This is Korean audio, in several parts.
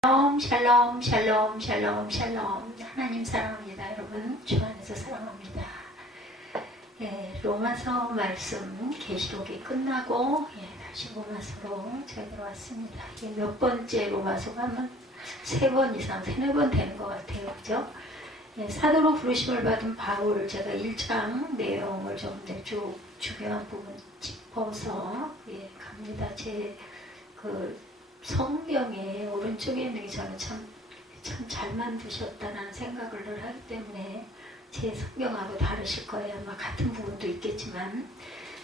샬롬 샬롬 샬롬 샬롬 샬롬. 하나님 사랑합니다. 여러분 주 안에서 사랑합니다. 로마서 말씀 계시록이 끝나고 다시 로마서로 저희들 왔습니다. 몇 번째 로마서가 하면 3번 이상 3-4번 되는 것 같아요. 그죠? 사도로 부르심을 받은 바울, 제가 1장 내용을 좀 쭉 중요한 부분 짚어서 갑니다. 제 성경의 오른쪽에 있는 게 저는 참 잘 만드셨다는 생각을 늘 하기 때문에 제 성경하고 다르실 거예요. 아마 같은 부분도 있겠지만,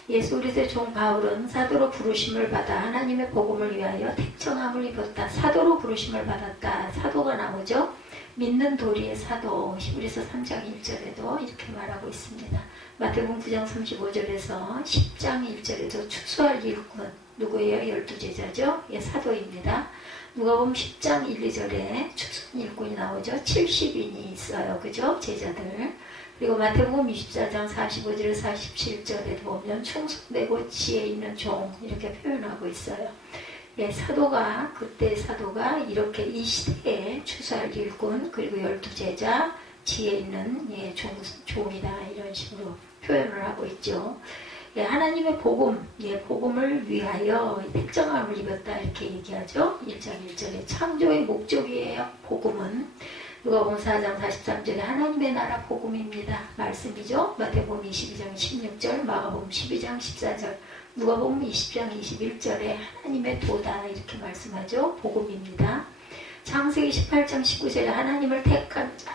예수 그리스도의 종 바울은 사도로 부르심을 받아 하나님의 복음을 위하여 택정함을 입었다. 사도로 부르심을 받았다. 사도가 나오죠. 믿는 도리의 사도. 히브리서 3장 1절에도 이렇게 말하고 있습니다. 마태복음 9장 35절에서 10장 1절에도 추수할 일꾼 누구예요? 12제자죠. 사도입니다. 누가복음 10장 1, 2절에 추수한 일꾼이 나오죠. 70인이 있어요. 그죠? 제자들. 그리고 마태복음 24장 45절에서 47절에도 보면 충성되고 지혜 있는 종 이렇게 표현하고 있어요. 사도가, 그때 사도가 이렇게 이 시대에 추수할 일꾼, 그리고 12제자, 지혜 있는 종이다, 이런 식으로 표현을 하고 있죠. 하나님의 복음, 복음을 위하여 택정함을 입었다, 이렇게 얘기하죠. 1장 1절에 창조의 목적이에요. 복음은 누가복음 4장 43절에 하나님의 나라 복음입니다. 말씀이죠. 마태복음 22장 16절, 마가복음 12장 14절, 누가복음 20장 21절에 하나님의 도다, 이렇게 말씀하죠. 복음입니다. 창세기 18장 19절에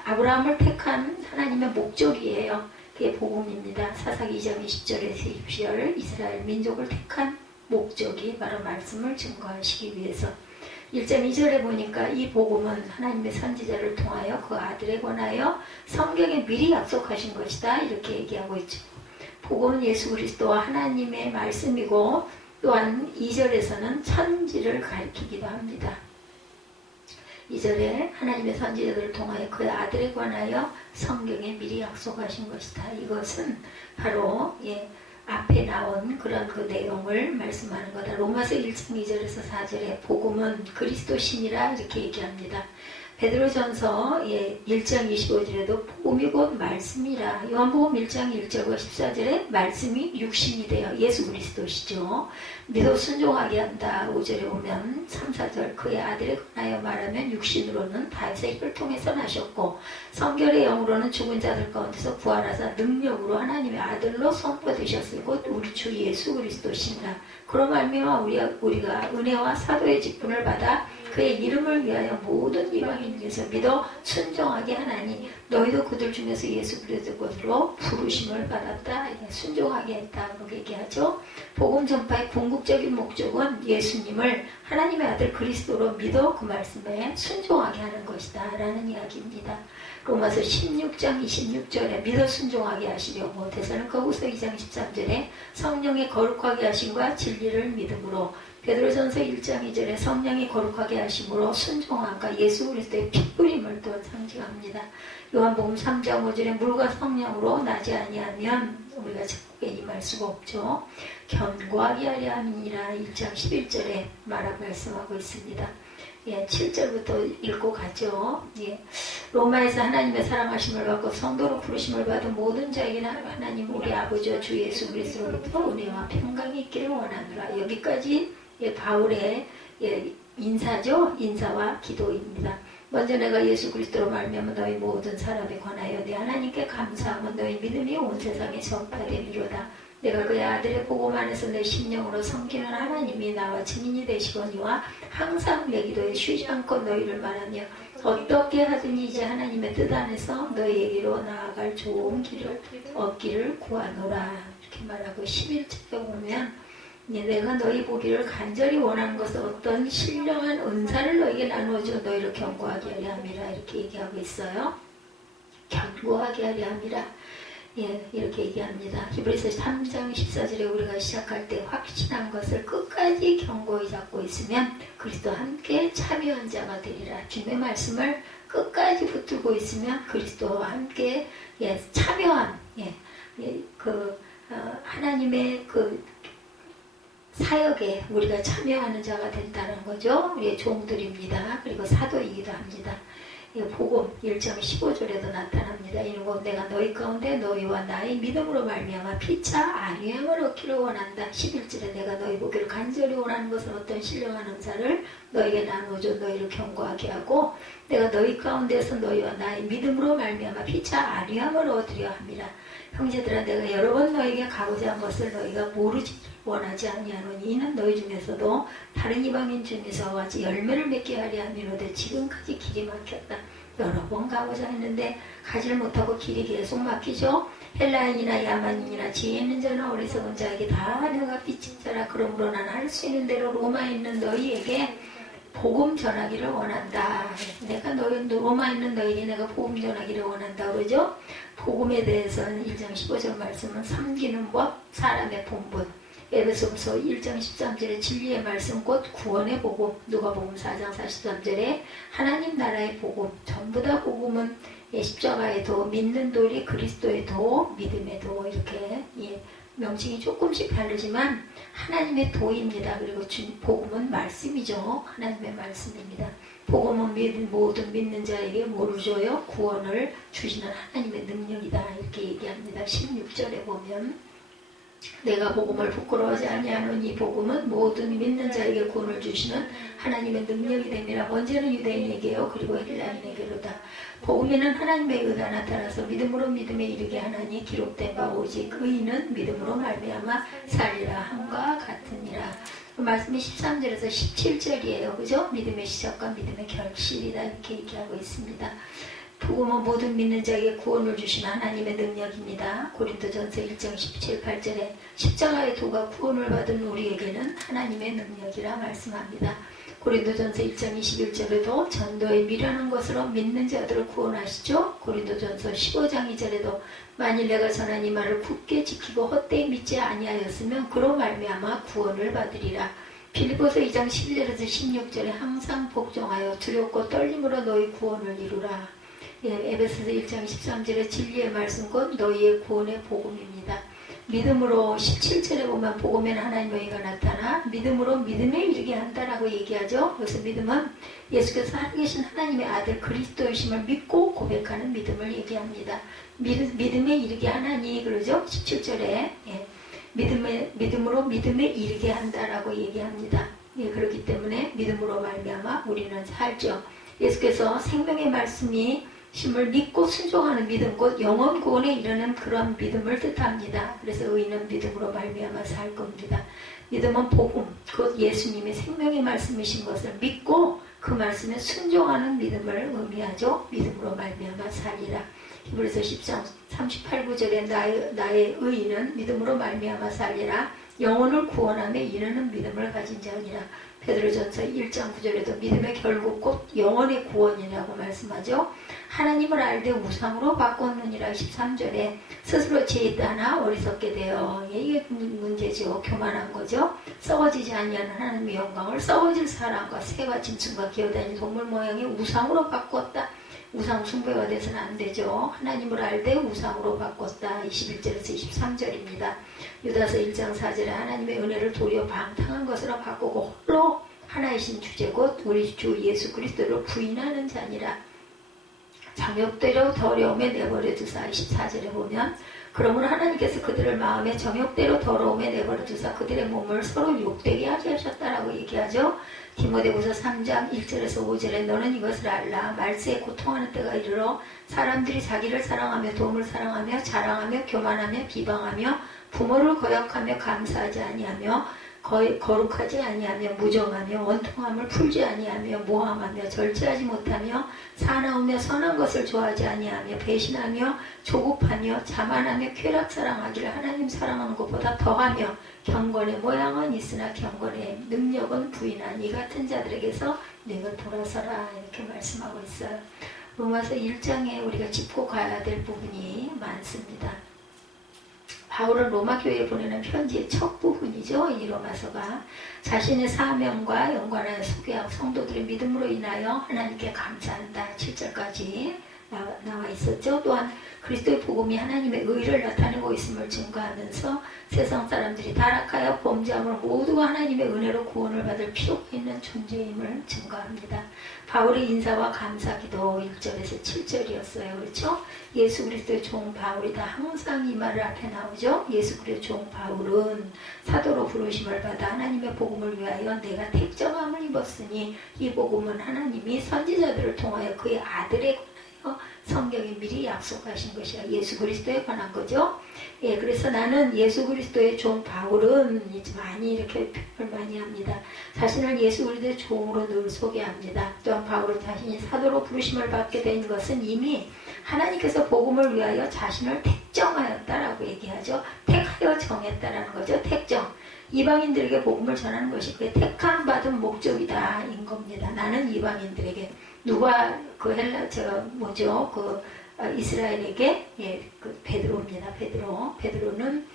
아브라함을 택한 하나님의 목적이에요. 그게 복음입니다. 사사기 2장 20절에서 20절, 이스라엘 민족을 택한 목적이 바로 말씀을 증거하시기 위해서. 1장 2절에 보니까 이 복음은 하나님의 선지자를 통하여 그 아들에 관하여 성경에 미리 약속하신 것이다, 이렇게 얘기하고 있죠. 복음은 예수 그리스도와 하나님의 말씀이고, 또한 2절에서는 천지를 가리키기도 합니다. 2절에 하나님의 선지자들을 통하여 그 아들에 관하여 성경에 미리 약속하신 것이다. 이것은 바로 앞에 나온 그런 그 내용을 말씀하는 거다. 로마서 1장 2절에서 4절에 복음은 그리스도신이라 이렇게 얘기합니다. 베드로전서 1장 25절에도 복음이 곧 말씀이라. 요한복음 1장 1절과 14절에 말씀이 육신이 되어 예수 그리스도시죠. 믿어 순종하게 한다. 5절에 보면 3, 4절 그의 아들에 관하여 말하면 육신으로는 다윗의 혈을 통해서 나셨고 성결의 영으로는 죽은 자들 가운데서 부활하사 능력으로 하나님의 아들로 선포되셨을 곧 우리 주 예수 그리스도시니라. 그로 말미암아 우리가 은혜와 사도의 직분을 받아 그의 이름을 위하여 모든 이방인에게서 믿어 순종하게 하나니 너희도 그들 중에서 예수 그리스도 것으로 부르심을 받았다. 순종하게 했다. 그렇게 얘기하죠. 복음 전파의 궁극적인 목적은 예수님을 하나님의 아들 그리스도로 믿어 그 말씀에 순종하게 하는 것이다, 라는 이야기입니다. 로마서 16장 26절에 믿어 순종하게 하시려고, 데살로니가후서 2장 13절에 성령의 거룩하게 하심과 진리를 믿음으로, 베드로전서 1장 2절에 성령이 거룩하게 하심으로 순종함과 예수 그리스도의 핏부림을 또 상징합니다. 요한복음 3장 5절에 물과 성령으로 나지 아니하면 우리가 천국에 임할 수가 없죠. 견고하게 하려 함이니라. 1장 11절에 말씀하고 있습니다. 7절부터 읽고 가죠. 로마에서 하나님의 사랑하심을 받고 성도로 부르심을 받은 모든 자에게는 하나님 우리 아버지와 주 예수 그리스도로부터 은혜와 평강이 있기를 원하노라. 여기까지 바울의 인사죠. 인사와 기도입니다. 먼저 내가 예수 그리스도로 말미암아 너희 모든 사람에 관하여 내 하나님께 감사하며 너희 믿음이 온 세상에 전파되미로다. 내가 그의 아들의 복음 안에서 내 심령으로 섬기는 하나님이 나와 증인이 되시거니와 항상 내 기도에 쉬지 않고 너희를 말하며 어떻게 하든지 이제 하나님의 뜻 안에서 너희에게로 나아갈 좋은 길을 얻기를 구하노라. 이렇게 말하고 11절에 보면 내가 너희 보기를 간절히 원하는 것은 어떤 신령한 은사를 너희에게 나누어줘 너희를 견고하게 하려 함이라. 이렇게 얘기하고 있어요. 견고하게 하려 함이라. 이렇게 얘기합니다. 히브리서 3장 14절에 우리가 시작할 때 확신한 것을 끝까지 견고히 잡고 있으면 그리스도와 함께 참여한 자가 되리라. 주님의 말씀을 끝까지 붙들고 있으면 그리스도와 함께 참여한 하나님의 사역에 우리가 참여하는 자가 된다는 거죠. 우리의 종들입니다. 그리고 사도이기도 합니다. 이 복음 1장 15절에도 나타납니다. 이는 곧 내가 너희 가운데 너희와 나의 믿음으로 말미암아 피차 안위함을 얻기를 원한다. 11절에 내가 너희 보기를 간절히 원하는 것은 어떤 신령한 은사를 너희에게 나누어줘 너희를 견고하게 하고 내가 너희 가운데서 너희와 나의 믿음으로 말미암아 피차 안위함을 얻으려 합니다. 형제들아 내가 여러 번 너희에게 가고자 한 것을 너희가 모르지 원하지 아니하노니 이는 너희 중에서도 다른 이방인 중에서 같이 열매를 맺게 하려 함이로되 지금까지 길이 막혔다. 여러 번 가고자 했는데 가지를 못하고 길이 계속 막히죠. 헬라인이나 야만인이나 지혜 있는 자나 어리석은 자에게 다 내가 빚진 자라. 그러므로 나는 할 수 있는 대로 로마에 있는 너희에게 복음 전하기를 원한다. 내가 로마에 있는 너희에게 내가 복음 전하기를 원한다. 그러죠? 복음에 대해서는 1장 15절 말씀은 섬기는 법, 사람의 본분. 에베소서 1장 13절에 진리의 말씀 곧 구원의 복음, 누가복음 4장 43절에 하나님 나라의 복음, 전부 다 복음은 십자가의 도, 믿는 도리, 그리스도의 도, 믿음의 도 이렇게 명칭이 조금씩 다르지만 하나님의 도입니다. 그리고 복음은 말씀이죠. 하나님의 말씀입니다. 복음은 모든 믿는 자에게 뭐를 줘요? 구원을 주시는 하나님의 능력이다. 이렇게 얘기합니다. 16절에 보면 내가 복음을 부끄러워하지 아니하노니 복음은 모든 믿는 자에게 구원을 주시는 하나님의 능력이 됨이라. 먼저는 유대인에게요 그리고 헬라인에게로다. 복음에는 하나님의 의가 나타나서 믿음으로 믿음에 이르게 하나니 기록된 바 오직 의인은 믿음으로 말미암아 살리라 함과 같으니라. 그 말씀이 13절에서 17절이에요. 그죠? 믿음의 시작과 믿음의 결실이다 이렇게 얘기하고 있습니다. 복음은 모든 믿는 자에게 구원을 주신 하나님의 능력입니다. 고린도전서 1장 17, 8절에 십자가의 도가 구원을 받은 우리에게는 하나님의 능력이라 말씀합니다. 고린도전서 1장 21절에도 전도에 미련한 것으로 믿는 자들을 구원하시죠. 고린도전서 15장 2절에도 만일 내가 전한 이 말을 굳게 지키고 헛되이 믿지 아니하였으면 그로 말미암아 구원을 받으리라. 빌립보서 2장 11절에서 16절에 항상 복종하여 두렵고 떨림으로 너희 구원을 이루라. 에베소서 1장 13절에 진리의 말씀 곧 너희의 구원의 복음입니다. 믿음으로 17절에 보면 복음에는 하나님의 의가 나타나 믿음으로 믿음에 이르게 한다라고 얘기하죠. 그래서 믿음은 예수께서 살아계신 하나님의 아들 그리스도이심을 믿고 고백하는 믿음을 얘기합니다. 믿음에 이르게 하나니 그러죠. 17절에 믿음으로 믿음에 이르게 한다라고 얘기합니다. 그렇기 때문에 믿음으로 말미암아 우리는 살죠. 예수께서 생명의 말씀이 심을 믿고 순종하는 믿음 곧 영원 구원에 이르는 그런 믿음을 뜻합니다. 그래서 의인은 믿음으로 말미암아 살 겁니다. 믿음은 복음 곧 예수님의 생명의 말씀이신 것을 믿고 그 말씀에 순종하는 믿음을 의미하죠. 믿음으로 말미암아 살리라. 히브리서 10장 38, 9절에 나의 의인은 믿음으로 말미암아 살리라. 영혼을 구원하며 이르는 믿음을 가진 자니라. 베드로전서 1장 9절에도 믿음의 결국 곧 영혼의 구원이라고 말씀하죠. 하나님을 알되 우상으로 바꿨느니라. 13절에 스스로 지혜있다나 어리석게 되어 이게 문제죠. 교만한 거죠. 썩어지지 아니하는 하나님의 영광을 썩어질 사람과 새와 짐승과 기어다니는 동물 모양의 우상으로 바꿨다. 우상 숭배가 돼서는 안 되죠. 하나님을 알되 우상으로 바꿨다. 21절에서 23절입니다. 유다서 1장 4절에 하나님의 은혜를 도리어 방탕한 것으로 바꾸고 홀로 하나이신 주제 곧 우리 주 예수 그리스도를 부인하는 자니라. 정욕대로 더러움에 내버려 두사. 24절에 보면 그러므로 하나님께서 그들을 마음에 정욕대로 더러움에 내버려 두사 그들의 몸을 서로 욕되게 하게 하셨다라고 얘기하죠. 디모데후서 3장 1절에서 5절에 너는 이것을 알라. 말세에 고통하는 때가 이르러 사람들이 자기를 사랑하며 도움을 사랑하며 자랑하며 교만하며 비방하며 부모를 거역하며 감사하지 아니하며 거룩하지 아니하며 무정하며 원통함을 풀지 아니하며 모함하며 절제하지 못하며 사나우며 선한 것을 좋아하지 아니하며 배신하며 조급하며 자만하며 쾌락 사랑하기를 하나님 사랑하는 것보다 더하며 경건의 모양은 있으나 경건의 능력은 부인한 이 같은 자들에게서 내가 돌아서라 이렇게 말씀하고 있어요. 로마서 1장에 우리가 짚고 가야 될 부분이 많습니다. 바울은 로마 교회에 보내는 편지의 첫 부분이죠. 이 로마서가 자신의 사명과 연관하여 소개하고 성도들의 믿음으로 인하여 하나님께 감사한다. 7절까지 나와 있었죠. 또한 그리스도의 복음이 하나님의 의를 나타내고 있음을 증거하면서 세상 사람들이 타락하여 범죄함을 모두가 하나님의 은혜로 구원을 받을 필요가 있는 존재임을 증거합니다. 바울의 인사와 감사기도 1절에서 7절이었어요. 그렇죠? 예수 그리스도의 종 바울이다. 항상 이 말을 앞에 나오죠. 예수 그리스도의 종 바울은 사도로 부르심을 받아 하나님의 복음을 위하여 내가 택정함을 입었으니 이 복음은 하나님이 선지자들을 통하여 그의 아들에 관하여 성경에 미리 약속하신 것이야. 예수 그리스도에 관한 거죠. 예, 그래서 나는 예수 그리스도의 종 바울은 이제 많이 이렇게 표현을 많이 합니다. 자신을 예수 그리스도의 종으로 늘 소개합니다. 또한 바울은 자신이 사도로 부르심을 받게 된 것은 이미 하나님께서 복음을 위하여 자신을 택정하였다라고 얘기하죠. 택하여 정했다라는 거죠. 택정. 이방인들에게 복음을 전하는 것이 그의 택함 받은 목적이다 인 겁니다. 나는 이방인들에게 누가 그 이스라엘에게 베드로입니다. 베드로는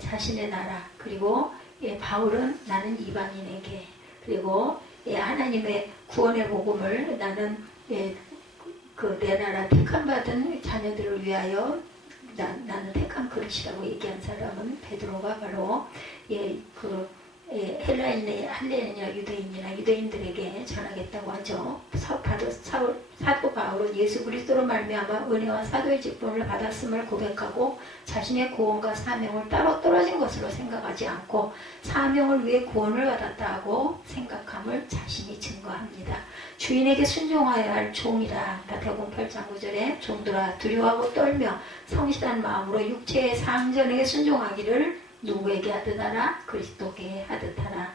자신의 나라 그리고 바울은 나는 이방인에게 그리고 하나님의 구원의 복음을 나는 내 나라 택함 받은 자녀들을 위하여 나는 택한 그릇이라고 얘기한 사람은 베드로가 바로 할례인이나 유대인들에게 전하겠다고 하죠. 사도 바울은 예수 그리스도로 말미암아 은혜와 사도의 직분을 받았음을 고백하고 자신의 구원과 사명을 따로 떨어진 것으로 생각하지 않고 사명을 위해 구원을 받았다고 생각함을 자신이 증거합니다. 주인에게 순종하여야 할 종이라. 마태복음 8장 9절에 종들아 두려워하고 떨며 성실한 마음으로 육체의 상전에게 순종하기를 누구에게 하듯 하라? 그리스도께 하듯 하라.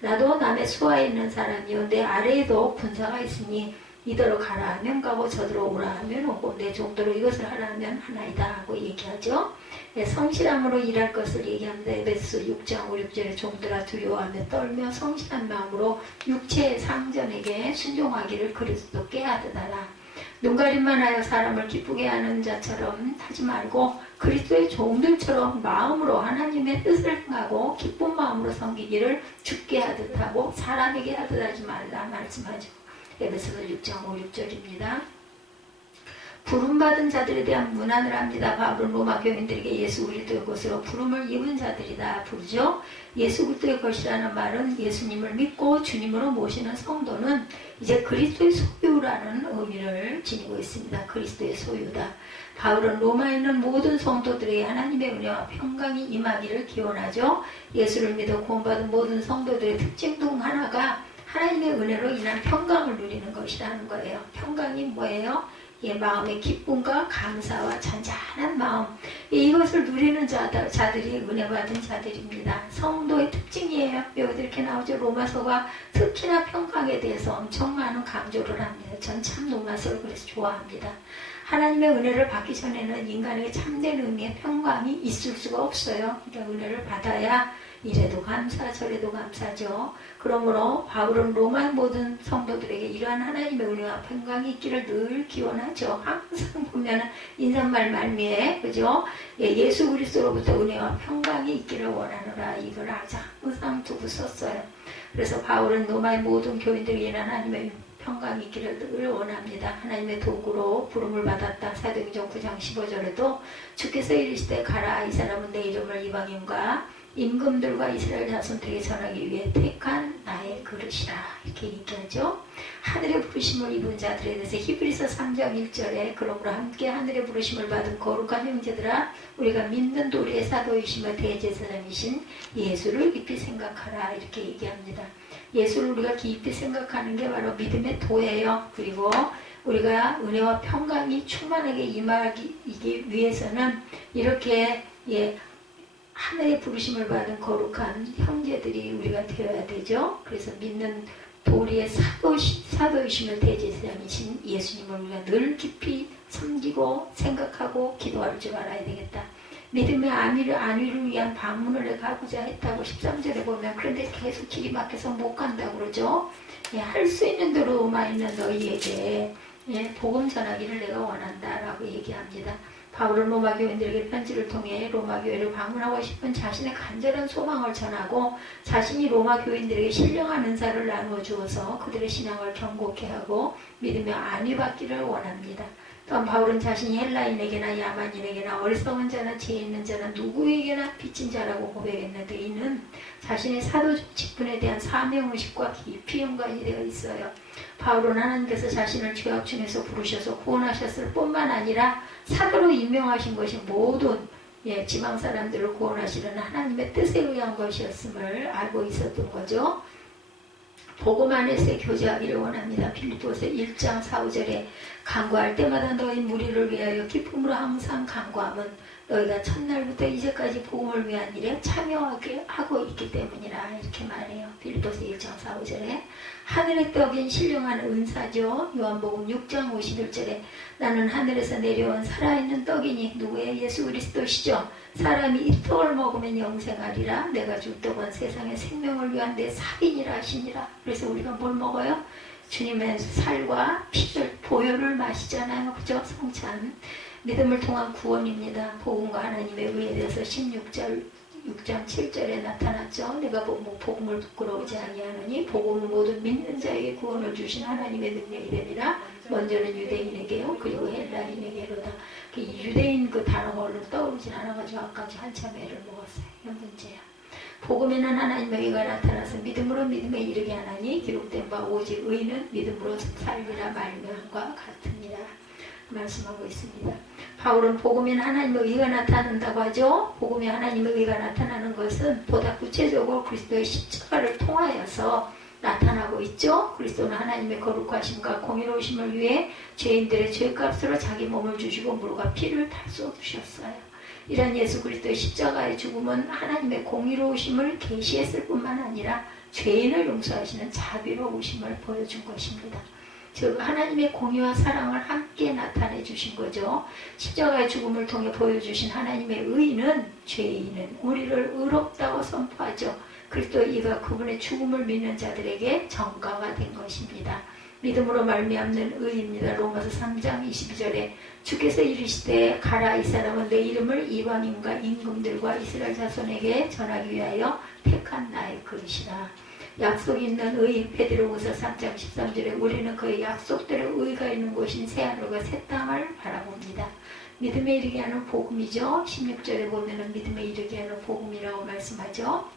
나도 남의 수하에 있는 사람이요 내 아래에도 군사가 있으니 이더러 가라 하면 가고 저더러 오라 하면 오고 내 정도로 이것을 하라 하면 하나이다 하고 얘기하죠. 성실함으로 일할 것을 얘기합니다. 에베소 6장 5, 6절에 종들아 두려워하며 떨며 성실한 마음으로 육체의 상전에게 순종하기를 그리스도께 하듯 하라. 눈가림만 하여 사람을 기쁘게 하는 자처럼 하지 말고 그리스도의 종들처럼 마음으로 하나님의 뜻을 행하고 기쁜 마음으로 섬기기를 주께 하듯 하고 사람에게 하듯 하지 말라 말씀하죠. 에베소서 6장 5, 6절입니다. 부름받은 자들에 대한 문안을 합니다. 바울은 로마 교인들에게 예수 그리스도의 것으로 부름을 입은 자들이다 부르죠. 예수 그리스도의 것이라는 말은 예수님을 믿고 주님으로 모시는 성도는 이제 그리스도의 소유라는 의미를 지니고 있습니다. 그리스도의 소유다. 바울은 로마에 있는 모든 성도들에게 하나님의 은혜와 평강이 임하기를 기원하죠. 예수를 믿어 구원받은 모든 성도들의 특징 중 하나가 하나님의 은혜로 인한 평강을 누리는 것이라는 거예요. 평강이 뭐예요? 마음의 기쁨과 감사와 잔잔한 마음, 이것을 누리는 자들이 은혜받은 자들입니다. 성도의 특징이에요. 여기 이렇게 나오죠. 로마서가 특히나 평강에 대해서 엄청 많은 강조를 합니다. 전 참 로마서를 그래서 좋아합니다. 하나님의 은혜를 받기 전에는 인간에게 참된 의미의 평강이 있을 수가 없어요. 그러니까 은혜를 받아야 이래도 감사 저래도 감사죠. 그러므로 바울은 로마 모든 성도들에게 이러한 하나님의 은혜와 평강이 있기를 늘 기원하죠. 항상 보면 인사말 말미에 그죠? 예수 그리스도로부터 은혜와 평강이 있기를 원하노라. 이걸 항상 두고 썼어요. 그래서 바울은 로마의 모든 교인들에게 하나님의 평강이 있기를 늘 원합니다. 하나님의 도구로 부름을 받았다. 사도행전 9장 15절에도 주께서 이르시되 가라. 이 사람은 내 이름을 이방인과 임금들과 이스라엘 자손들에게 전하기 위해 택한 나의 그릇이라. 이렇게 얘기하죠. 하늘의 부르심을 입은 자들에 대해서 히브리서 3장 1절에 그러므로 함께 하늘의 부르심을 받은 거룩한 형제들아 우리가 믿는 도리의 사도이시며 대제사장이신 예수를 깊이 생각하라. 이렇게 얘기합니다. 예수를 우리가 깊이 생각하는 게 바로 믿음의 도예요. 그리고 우리가 은혜와 평강이 충만하게 임하기 위해서는 이렇게 하늘의 부르심을 받은 거룩한 형제들이 우리가 되어야 되죠. 그래서 믿는 도리의 사도이시며 대제사장이신 예수님을 우리가 늘 깊이 섬기고 생각하고 기도할 줄 알아야 되겠다. 믿음의 안위를 위한 방문을 가고자 했다고 13절에 보면 그런데 계속 길이 막혀서 못 간다고 그러죠. 할 수 있는 대로 로마에 있는 너희에게 복음 전하기를 내가 원한다라고 얘기합니다. 바울은 로마 교인들에게 편지를 통해 로마 교회를 방문하고 싶은 자신의 간절한 소망을 전하고 자신이 로마 교인들에게 신령한 은사를 나누어 주어서 그들의 신앙을 견고케 하고 믿으며 안위받기를 원합니다. 또한 바울은 자신이 헬라인에게나 야만인에게나 어리석은 자나 지혜 있는 자나 누구에게나 빚진 자라고 고백했는데 이는 자신의 사도적 직분에 대한 사명의식과 깊이 연관이 되어 있어요. 바울은 하나님께서 자신을 죄악 중에서 부르셔서 구원하셨을 뿐만 아니라 사도로 임명하신 것이 모든 지방 사람들을 구원하시는 하나님의 뜻에 의한 것이었음을 알고 있었던 거죠. 복음 안에서 교제하기를 원합니다. 빌립보서 1장 4, 5절에 간구할 때마다 너희 무리를 위하여 기쁨으로 항상 간구함은 너희가 첫날부터 이제까지 복음을 위한 일에 참여하게 하고 있기 때문이라 이렇게 말해요. 빌립보서 1장 4, 5절에 하늘의 떡인 신령한 은사죠. 요한복음 6장 51절에 나는 하늘에서 내려온 살아있는 떡이니 누구의 예수 그리스도시죠. 사람이 이 떡을 먹으면 영생하리라. 내가 줄 떡은 세상의 생명을 위한 내 살이니라 하시니라. 그래서 우리가 뭘 먹어요? 주님의 살과 피를 보혈을 마시잖아요. 그죠? 성찬. 믿음을 통한 구원입니다. 복음과 하나님의 의에 대해서 16장 7절에 나타났죠. 내가 복음을 부끄러우지 아니하노니 복음은 모든 믿는 자에게 구원을 주신 하나님의 능력이 되니라. 먼저는 유대인에게요. 그리고 헬라인에게로다. 그 유대인 그 단어가 얼른 떠오르진 않아가지고 아까지 한참 애를 먹었어요. 이런 문제야. 복음에는 하나님의 의가 나타나서 믿음으로 믿음에 이르게 하나니 기록된 바 오직 의는 믿음으로 살리라 말명과 같으니라 말씀하고 있습니다. 바울은 복음에는 하나님의 의가 나타난다고 하죠. 복음에 하나님의 의가 나타나는 것은 보다 구체적으로 그리스도의 십자가를 통하여서 나타나고 있죠. 그리스도는 하나님의 거룩하심과 공의로우심을 위해 죄인들의 죄값으로 자기 몸을 주시고 물과 피를 다 쏟으셨어요. 이런 예수 그리스도의 십자가의 죽음은 하나님의 공의로우심을 계시했을 뿐만 아니라 죄인을 용서하시는 자비로우심을 보여준 것입니다. 즉 하나님의 공의와 사랑을 함께 나타내 주신 거죠. 십자가의 죽음을 통해 보여주신 하나님의 의는 죄인은 우리를 의롭다고 선포하죠. 그리스도의 이가 그분의 죽음을 믿는 자들에게 전가가 된 것입니다. 믿음으로 말미암는 의입니다. 로마서 3장 22절에 주께서 이르시되 가라 이 사람은 내 이름을 이방인과 임금들과 이스라엘 자손에게 전하기 위하여 택한 나의 그릇이라. 약속 있는 의 베드로후서 3장 13절에 우리는 그의 약속대로 의가 있는 곳인 새하늘과 새 땅을 바라봅니다. 믿음에 이르게 하는 복음이죠. 16절에 보면은 믿음에 이르게 하는 복음이라고 말씀하죠.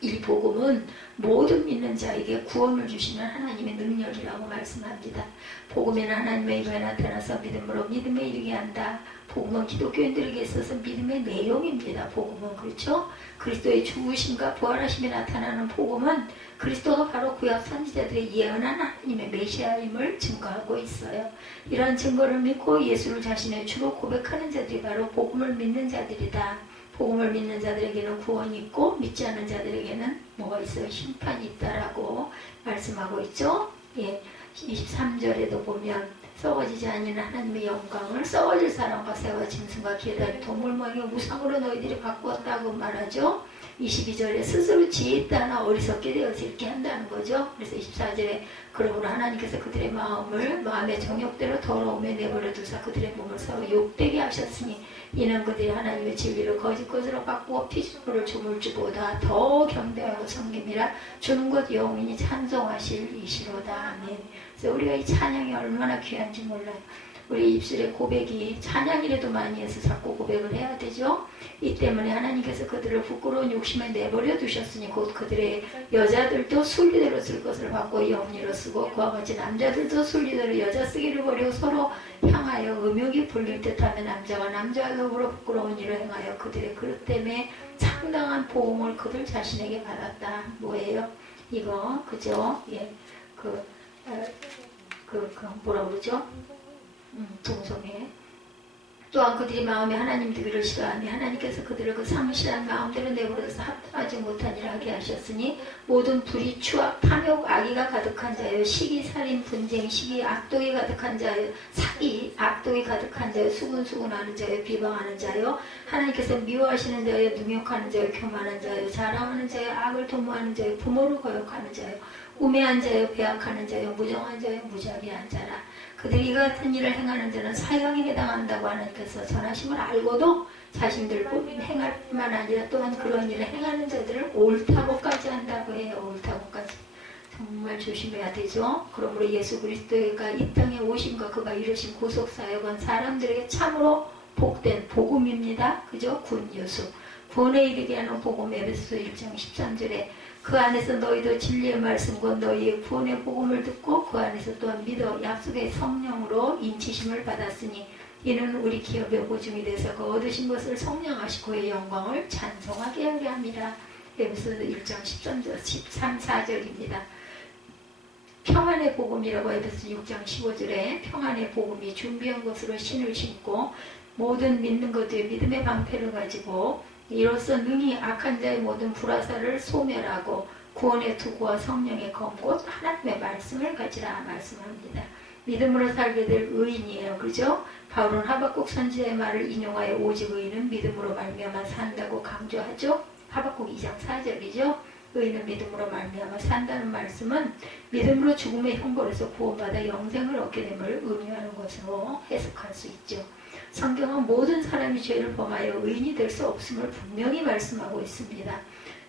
이 복음은 모든 믿는 자에게 구원을 주시는 하나님의 능력이라고 말씀합니다. 복음에는 하나님의 의가 나타나서 믿음으로 믿음에 이르게 한다. 복음은 기독교인들에게 있어서 믿음의 내용입니다. 복음은 그렇죠? 그리스도의 죽으심과 부활하심에 나타나는 복음은 그리스도가 바로 구약 선지자들의 예언한 하나님의 메시아임을 증거하고 있어요. 이러한 증거를 믿고 예수를 자신의 주로 고백하는 자들이 바로 복음을 믿는 자들이다. 복음을 믿는 자들에게는 구원이 있고 믿지 않는 자들에게는 뭐가 있어요? 심판이 있다라고 말씀하고 있죠. 23절에도 보면 썩어지지 아니하는 하나님의 영광을 썩어질 사람과 새와 짐승과 기다린 동물 모양의 우상으로 너희들이 바꾸었다고 말하죠. 22절에 스스로 지혜 있다 하나 어리석게 되어서 이렇게 한다는 거죠. 그래서 24절에 그러므로 하나님께서 그들의 마음의 정욕대로 더러움에 내버려 두사 그들의 몸을 서로 욕되게 하셨으니 이는 그들이 하나님의 진리를 거짓 것으로 바꾸어 피조물을 주물 주보다 더 경배하고 섬김이라 주는 것 영원히 찬송하실 이시로다. 아멘. 그래서 우리가 이 찬양이 얼마나 귀한지 몰라요. 우리 입술에 고백이 찬양이라도 많이 해서 자꾸 고백을 해야 되죠. 이 때문에 하나님께서 그들을 부끄러운 욕심에 내버려 두셨으니 곧 그들의 여자들도 순리대로 쓸 것을 받고 영리로 쓰고 그와 같이 남자들도 순리대로 여자 쓰기를 버리고 서로 향하여 음욕이 불릴 듯하면 남자와 남자와 더불어 부끄러운 일을 행하여 그들의 그릇 때문에 상당한 보응을 그들 자신에게 받았다. 뭐예요? 이거 그죠? 뭐라 그러죠? 동성애. 또한 그들이 마음에 하나님 되기를 싫어하니 하나님께서 그들을 그 상실한 마음대로 내버려서 합당하지 못한 일을 하게 하셨으니 모든 불의, 추악, 탐욕, 악의가 가득한 자여 시기, 살인, 분쟁, 시기, 악독이 가득한 자여 사기, 악독이 가득한 자여 수군수군하는 자여 비방하는 자여 하나님께서 미워하시는 자여 능욕하는 자여 교만한 자여 자랑하는 자여 악을 도모하는 자여 부모를 거역하는 자여 우매한 자여 배악하는 자여 무정한 자여 무자비한 자라. 그들이 이 같은 일을 행하는 자는 사형에 해당한다고 하나님께서 전하심을 알고도 자신들 행할 뿐만 아니라 또한 그런 일을 행하는 자들을 옳다고까지 한다고 해요. 옳다고까지. 정말 조심해야 되죠. 그러므로 예수 그리스도가 이 땅에 오심과 그가 이루신 구속사역은 사람들에게 참으로 복된 복음입니다. 그죠? 굿뉴스. 구원에 이르게 하는 복음. 에베소서 1장 13절에 그 안에서 너희도 진리의 말씀과 너희의 구원의 복음을 듣고 그 안에서 또한 믿어 약속의 성령으로 인치심을 받았으니 이는 우리 기업의 보증이 되서 그 얻으신 것을 성령하시고 그의 영광을 찬송하게 하려 함이라. 에베소서 1장 13절, 13, 4절입니다. 평안의 복음이라고 에베소 6장 15절에 평안의 복음이 준비한 것으로 신을 신고 모든 믿는 것들의 믿음의 방패를 가지고 이로써 능히 악한 자의 모든 불화살을 소멸하고 구원의 투구와 성령의 검곧 하나님의 말씀을 가지라 말씀합니다. 믿음으로 살게 될 의인이에요. 그죠? 바울은 하박국 선지자의 말을 인용하여 오직 의인은 믿음으로 말미암아 산다고 강조하죠. 하박국 2장 4절이죠. 의인은 믿음으로 말미암아 산다는 말씀은 믿음으로 죽음의 형벌에서 구원받아 영생을 얻게 됨을 의미하는 것으로 해석할 수 있죠. 성경은 모든 사람이 죄를 범하여 의인이 될 수 없음을 분명히 말씀하고 있습니다.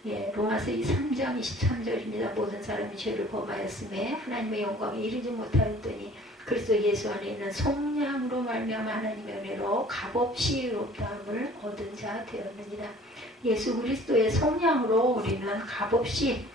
예, 로마서 3장 23절입니다. 모든 사람이 죄를 범하였음에 하나님의 영광에 이르지 못하였더니 그리스도 예수 안에 있는 속량으로 말미암아 하나님의 은혜로 값없이 의롭다함을 얻은 자 되었느니라. 예수 그리스도의 속량으로 우리는 값없이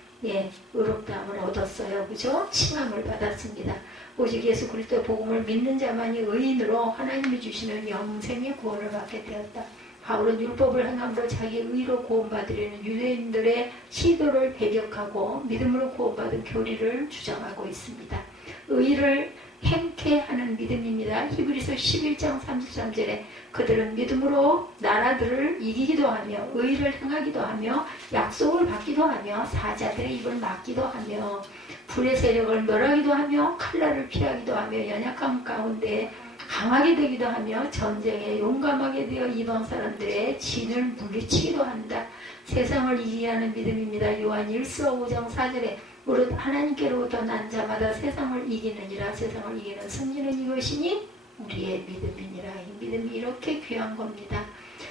의롭다함을 얻었어요. 그죠? 칭함을 받았습니다. 오직 예수 그리스도의 복음을 믿는 자만이 의인으로 하나님이 주시는 영생의 구원을 받게 되었다. 바울은 율법을 행함으로 자기의 의로 구원받으려는 유대인들의 시도를 배격하고 믿음으로 구원받은 교리를 주장하고 있습니다. 의를 행케 하는 믿음입니다. 히브리서 11장 33절에 그들은 믿음으로 나라들을 이기기도 하며 의를 행하기도 하며 약속을 받기도 하며 사자들의 입을 막기도 하며 불의 세력을 멸하기도 하며 칼날을 피하기도 하며 연약함 가운데 강하게 되기도 하며 전쟁에 용감하게 되어 이방 사람들의 진을 물리치기도 한다. 세상을 이기게 하는 믿음입니다. 요한 1서 5장 4절에 무릇 하나님께로부터 난 자마다 세상을 이기느니라. 세상을 이기는 승리는 이것이니 우리의 믿음이니라. 이 믿음이 이렇게 귀한 겁니다.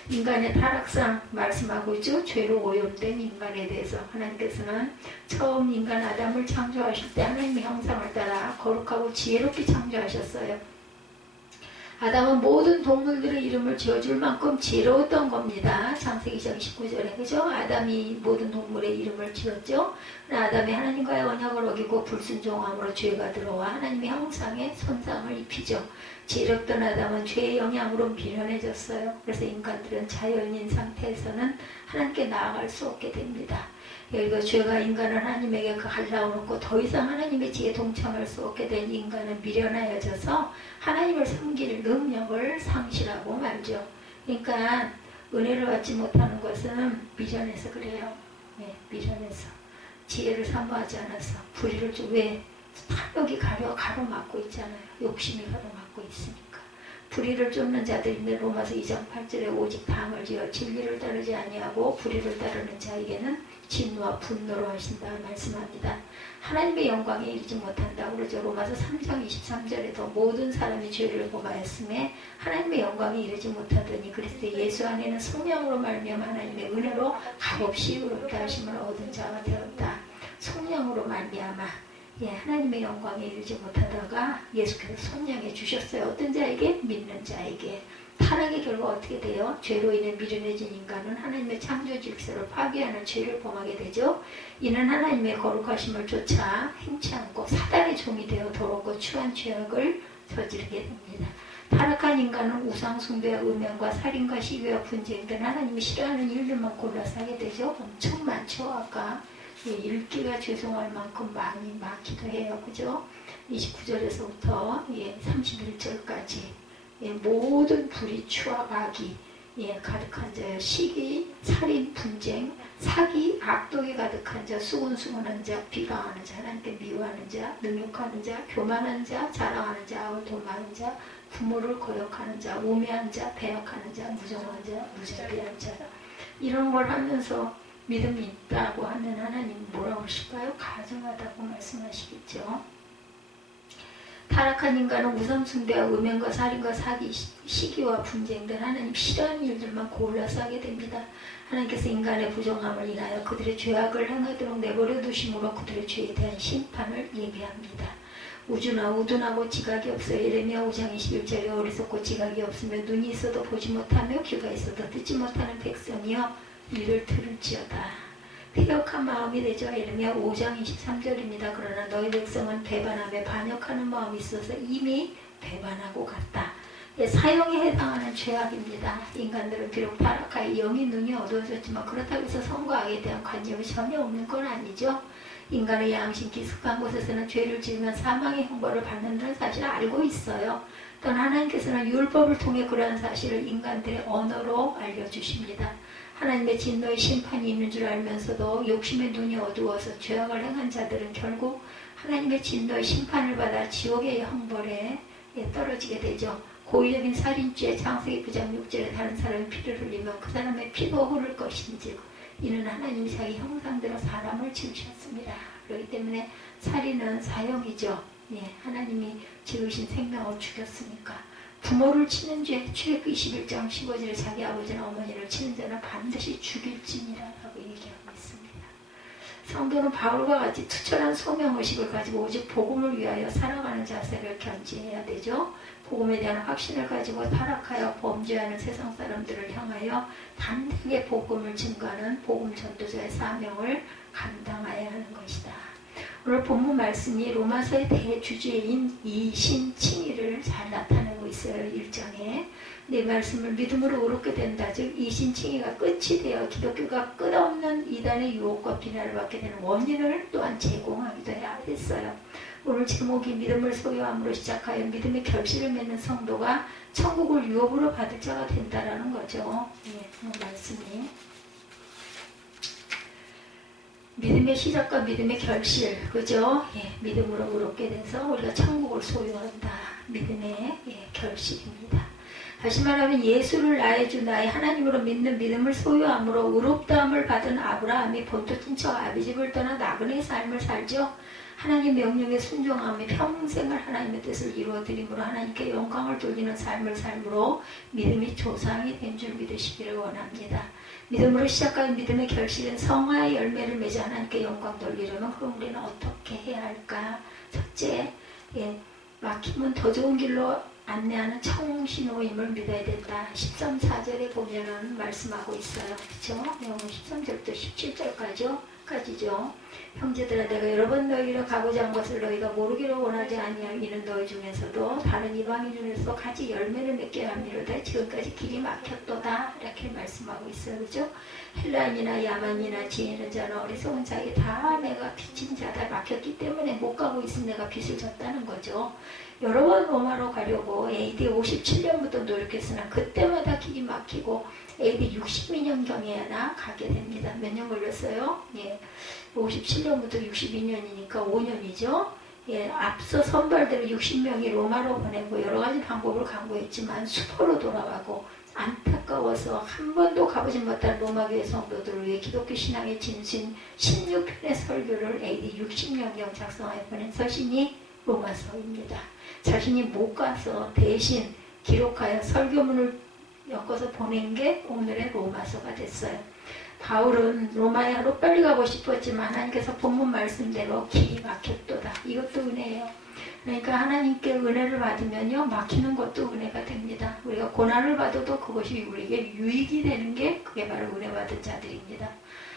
인간의 타락상 말씀하고 있죠. 죄로 오염된 인간에 대해서 하나님께서는 처음 인간 아담을 창조하실 때 하나님의 형상을 따라 거룩하고 지혜롭게 창조하셨어요. 아담은 모든 동물들의 이름을 지어줄 만큼 지혜로웠던 겁니다. 창세기 2장 19절에 그죠? 아담이 모든 동물의 이름을 지었죠. 아담이 하나님과의 언약을 어기고 불순종함으로 죄가 들어와 하나님의 형상에 손상을 입히죠. 지혜롭던 아담은 죄의 영향으로 미련해졌어요. 그래서 인간들은 자연인 상태에서는 하나님께 나아갈 수 없게 됩니다. 여기가 죄가 인간을 하나님에게 갈라놓고 더 이상 하나님의 지혜에 동참할 수 없게 된 인간은 미련하여져서 하나님을 섬길 능력을 상실하고 말죠. 그러니까 은혜를 받지 못하는 것은 미련해서 그래요. 네, 미련해서 지혜를 사모하지 않아서 불의를 좀 왜 탐욕이 가로막고 있잖아요. 욕심이 가로막고 있으니까. 불의를 쫓는 자들인데 로마서 2장 8절에 오직 당을 지어 진리를 따르지 아니하고 불의를 따르는 자에게는 진노와 분노로 하신다 말씀합니다. 하나님의 영광에 이르지 못한다고 그러죠. 로마서 3장 23절에도 모든 사람이 죄를 범하였음에 하나님의 영광에 이르지 못하더니 그리스도 예수 안에는 성령으로 말미암아 하나님의 은혜로 값없이 의롭다 하심을 얻은 자가 되었다. 성령으로 말미암아 하나님의 영광에 이르지 못하다가 예수께서 성령에 주셨어요. 어떤 자에게? 믿는 자에게. 타락의 결과 어떻게 돼요? 죄로 인해 미련해진 인간은 하나님의 창조 질서를 파괴하는 죄를 범하게 되죠. 이는 하나님의 거룩하심을 쫓아 행치 않고 사단의 종이 되어 더럽고 추한 죄악을 저지르게 됩니다. 타락한 인간은 우상 숭배와 음행과 살인과 시기와 분쟁 등 하나님이 싫어하는 일들만 골라서 하게 되죠. 엄청 많죠. 아까 읽기가 죄송할 만큼 많기도 해요. 그죠? 29절에서부터 31절까지 모든 불의, 추악, 악이 가득한 자여 시기, 살인, 분쟁, 사기, 악독이 가득한 자, 수군수군한 자, 비방하는 자, 하나님께 미워하는 자, 능욕하는 자, 교만한 자, 자랑하는 자, 악을 도모하는 자, 부모를 거역하는 자, 우매한 자, 배역하는 자, 무정한 자, 무자비한 자 이런 걸 하면서 믿음이 있다고 하면 하나님 뭐라고 하실까요? 가증하다고 말씀하시겠죠. 타락한 인간은 우상숭배와 음행과 살인과 사기, 시기와 분쟁 등 하나님 싫어하는 일들만 골라서 하게 됩니다. 하나님께서 인간의 부정함을 인하여 그들의 죄악을 행하도록 내버려 두심으로 그들의 죄에 대한 심판을 예비합니다. 우주나 우둔하고 지각이 없어. 예레미야 5장 21절에 어리석고 지각이 없으며 눈이 있어도 보지 못하며 귀가 있어도 듣지 못하는 백성이여 이를 들을지어다. 패역한 마음이 되죠. 예레미야 5장 23절입니다. 그러나 너희 백성은 배반하며 반역하는 마음이 있어서 이미 배반하고 갔다. 사형에 해당하는 죄악입니다. 인간들은 비록 타락하여 영이 눈이 어두워졌지만 그렇다고 해서 선과 악에 대한 관념이 전혀 없는 건 아니죠. 인간의 양심 기숙한 곳에서는 죄를 지으면 사망의 형벌을 받는다는 사실을 알고 있어요. 또한 하나님께서는 율법을 통해 그러한 사실을 인간들의 언어로 알려주십니다. 하나님의 진노의 심판이 있는 줄 알면서도 욕심의 눈이 어두워서 죄악을 행한 자들은 결국 하나님의 진노의 심판을 받아 지옥의 형벌에 떨어지게 되죠. 고의적인 살인죄, 창세기 9장 6절에 다른 사람의 피를 흘리면 그 사람의 피도 흐를 것인지 이는 하나님이 자기 형상대로 사람을 지으셨습니다. 그렇기 때문에 살인은 사형이죠. 하나님이 지으신 생명을 죽였으니까. 부모를 치는 죄, 출애굽 21장 15절에 자기 아버지나 어머니를 치는 자는 반드시 죽일지니라라고 얘기하고 있습니다. 성도는 바울과 같이 투철한 소명의식을 가지고 오직 복음을 위하여 살아가는 자세를 견지해야 되죠. 복음에 대한 확신을 가지고 타락하여 범죄하는 세상 사람들을 향하여 단단하게 복음을 증거하는 복음 전도자의 사명을 감당해야 하는 것이다. 오늘 본문 말씀이 로마서의 대주제인 이신칭의를 잘 나타내고 있어요. 1장에. 내 말씀을 믿음으로 옳게 된다. 즉 이신칭의가 끝이 되어 기독교가 끝없는 이단의 유혹과 비난을 받게 되는 원인을 또한 제공하기도 해야 했어요. 오늘 제목이 믿음을 소유함으로 시작하여 믿음의 결실을 맺는 성도가 천국을 유업으로 받을 자가 된다라는 거죠. 오늘 말씀이. 믿음의 시작과 믿음의 결실, 그죠? 믿음으로 의롭게 돼서 우리가 천국을 소유한다. 믿음의 결실입니다. 다시 말하면 예수를 나의 주, 나의 하나님으로 믿는 믿음을 소유함으로 의롭다함을 받은 아브라함이 본토 친척 아비집을 떠나 나그네의 삶을 살죠. 하나님 명령에 순종하며 평생을 하나님의 뜻을 이루어드림으로 하나님께 영광을 돌리는 삶을 삶으로 믿음이 조상이 된 줄 믿으시기를 원합니다. 믿음으로 시작한 믿음의 결실은 성화의 열매를 맺어 하나님께 영광 돌리려면 그럼 우리는 어떻게 해야 할까? 첫째, 막히면 더 좋은 길로 안내하는 청신호임을 믿어야 된다. 13, 4절에 보면은 말씀하고 있어요. 그렇죠? 13절부터 17절까지죠. 형제들아, 내가 여러 번 너희로 가고자 한 것을 너희가 모르기를 원하지 아니하여 이는 너희 중에서도 다른 이방인 중에서도 같이 열매를 맺게 함이로다. 지금까지 길이 막혔도다. 이렇게 말씀하고 있어요. 그죠? 헬라인이나 야만이나 지혜는 자는 어리석은 자에게 다 내가 빚진 자다. 막혔기 때문에 못 가고 있으면 내가 빚을 졌다는 거죠. 여러 번 로마로 가려고 AD 57년부터 노력했으나 그때마다 길이 막히고 AD 62년경에나 가게 됩니다. 몇 년 걸렸어요? 57년부터 62년이니까 5년이죠. 앞서 선발대로 60명이 로마로 보내고 여러 가지 방법을 강구했지만 수포로 돌아가고 안타까워서 한 번도 가보지 못한 로마교회 성도들을 위해 기독교 신앙의 진신 16편의 설교를 AD 60년경 작성하여 보낸 서신이 로마서입니다. 자신이 못 가서 대신 기록하여 설교문을 엮어서 보낸 게 오늘의 로마서가 됐어요. 바울은 로마에 하루빨리 가고 싶었지만 하나님께서 본문 말씀대로 길이 막혔도다. 이것도 은혜예요. 그러니까 하나님께 은혜를 받으면요, 막히는 것도 은혜가 됩니다. 우리가 고난을 받아도 그것이 우리에게 유익이 되는 게 그게 바로 은혜 받은 자들입니다.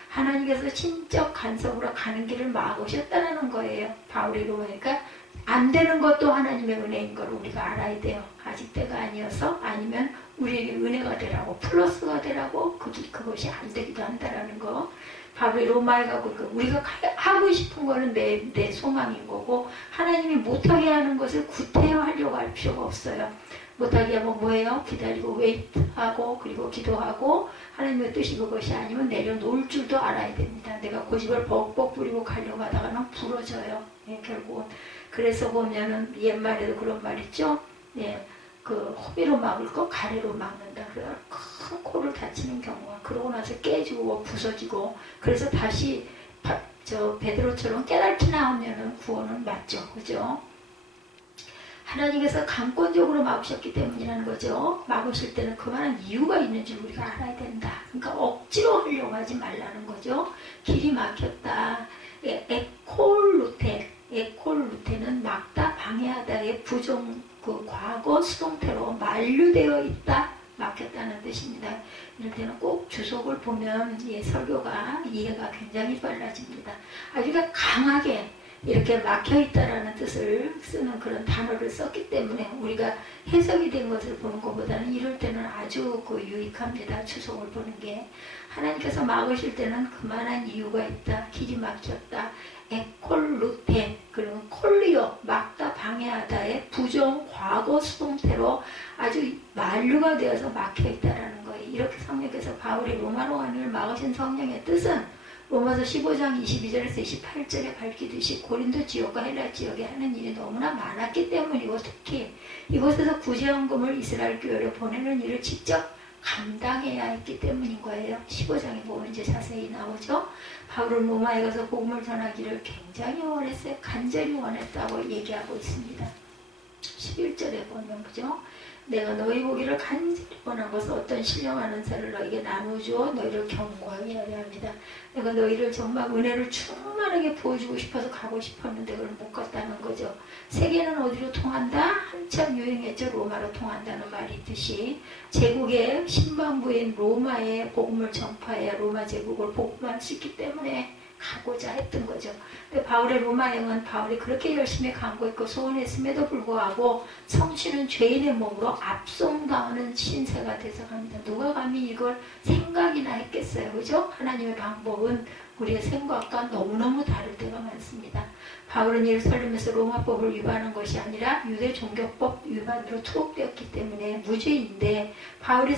하나님께서 신적 간섭으로 가는 길을 막으셨다는 거예요. 바울이 로마니까 안 되는 것도 하나님의 은혜인 걸 우리가 알아야 돼요. 아직 때가 아니어서, 아니면 우리에게 은혜가 되라고, 플러스가 되라고 그것이 안 되기도 한다라는 거. 바울이 로마에 가고, 우리가 하고 싶은 거는 내 소망인 거고, 하나님이 못하게 하는 것을 구태여하려고 할 필요가 없어요. 못하게 하면 뭐예요? 기다리고 웨이트하고 그리고 기도하고 하나님의 뜻이 그것이 아니면 내려놓을 줄도 알아야 됩니다. 내가 고집을 벅벅 부리고 가려고 하다가는 부러져요. 결국은. 그래서 보면은 옛말에도 그런 말 있죠. 그 호미로 막을 거 가래로 막는다. 그래서 큰 코를 다치는 경우가, 그러고 나서 깨지고 부서지고, 그래서 다시 베드로처럼 깨닫기나 하면은 구원은 맞죠. 그죠? 하나님께서 강권적으로 막으셨기 때문이라는 거죠. 막으실 때는 그만한 이유가 있는 줄 우리가 알아야 된다. 그러니까 억지로 하려고 하지 말라는 거죠. 길이 막혔다. 에콜루테는 막다, 방해하다의 부정, 과거 수동태로 만류되어 있다, 막혔다는 뜻입니다. 이럴 때는 꼭 주석을 보면 설교가 이해가 굉장히 빨라집니다. 아주 강하게 이렇게 막혀있다라는 뜻을 쓰는 그런 단어를 썼기 때문에 우리가 해석이 된 것을 보는 것보다는 이럴 때는 아주 유익합니다. 추석을 보는 게. 하나님께서 막으실 때는 그만한 이유가 있다. 길이 막혔다. 에콜루테, 그리고 콜리오, 막다, 방해하다의 부정, 과거 수동태로 아주 만류가 되어서 막혀있다라는 거예요. 이렇게 성령께서 바울이 로마로 가는 걸 막으신 성령의 뜻은 로마서 15장 22절에서 28절에 밝히듯이 고린도 지역과 헬라 지역에 하는 일이 너무나 많았기 때문이고, 특히 이곳에서 구제헌금을 이스라엘 교회로 보내는 일을 직접 감당해야 했기 때문인 거예요. 15장에 보면 이제 자세히 나오죠. 바울은 로마에 가서 복음을 전하기를 굉장히 원했어요. 간절히 원했다고 얘기하고 있습니다. 11절에 보면 그죠? 내가 너희 보기를 간절히 원한 것은 어떤 신령하는 사를 너에게 나누어주어 너희를 경고하게 하려 합니다. 내가 너희를 정말 은혜를 충만하게 보여주고 싶어서 가고 싶었는데 그걸 못 갔다는 거죠. 세계는 어디로 통한다? 한참 유행했죠. 로마로 통한다는 말이 있듯이 제국의 신방부인 로마에 복음을 전파해야 로마 제국을 복음할 수 있기 때문에 가고자 했던 거죠. 근데 바울의 로마 여행은 바울이 그렇게 열심히 간구했고 소원했음에도 불구하고 성취는 죄인의 몸으로 압송당하는 신세가 돼서 갑니다. 누가 감히 이걸 생각이나 했겠어요. 그죠? 하나님의 방법은 우리의 생각과 너무너무 다를 때가 많습니다. 바울은 예루살렘에서 로마법을 위반한 것이 아니라 유대 종교법 위반으로 투옥되었기 때문에 무죄인데 바울이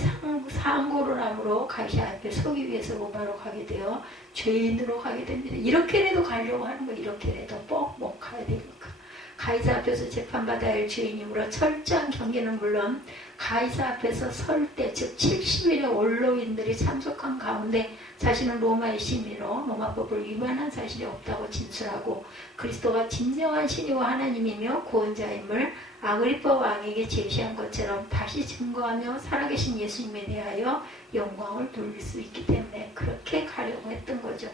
상고를 함으로 가시아 앞에 서기 위해서 로마로 가게 되어 죄인으로 가게 됩니다. 이렇게라도 가려고 하는 거, 이렇게라도 뻑 못 가야 되니까. 가이사 앞에서 재판받아야 할 죄인이므로 철저한 경계는 물론 가이사 앞에서 설 때, 즉 70일의 원로인들이 참석한 가운데 자신은 로마의 시민으로 로마법을 위반한 사실이 없다고 진술하고 그리스도가 진정한 신이고 하나님이며 구원자임을 아그리빠 왕에게 제시한 것처럼 다시 증거하며 살아계신 예수님에 대하여 영광을 돌릴 수 있기 때문에 그렇게 가려고 했던 거죠.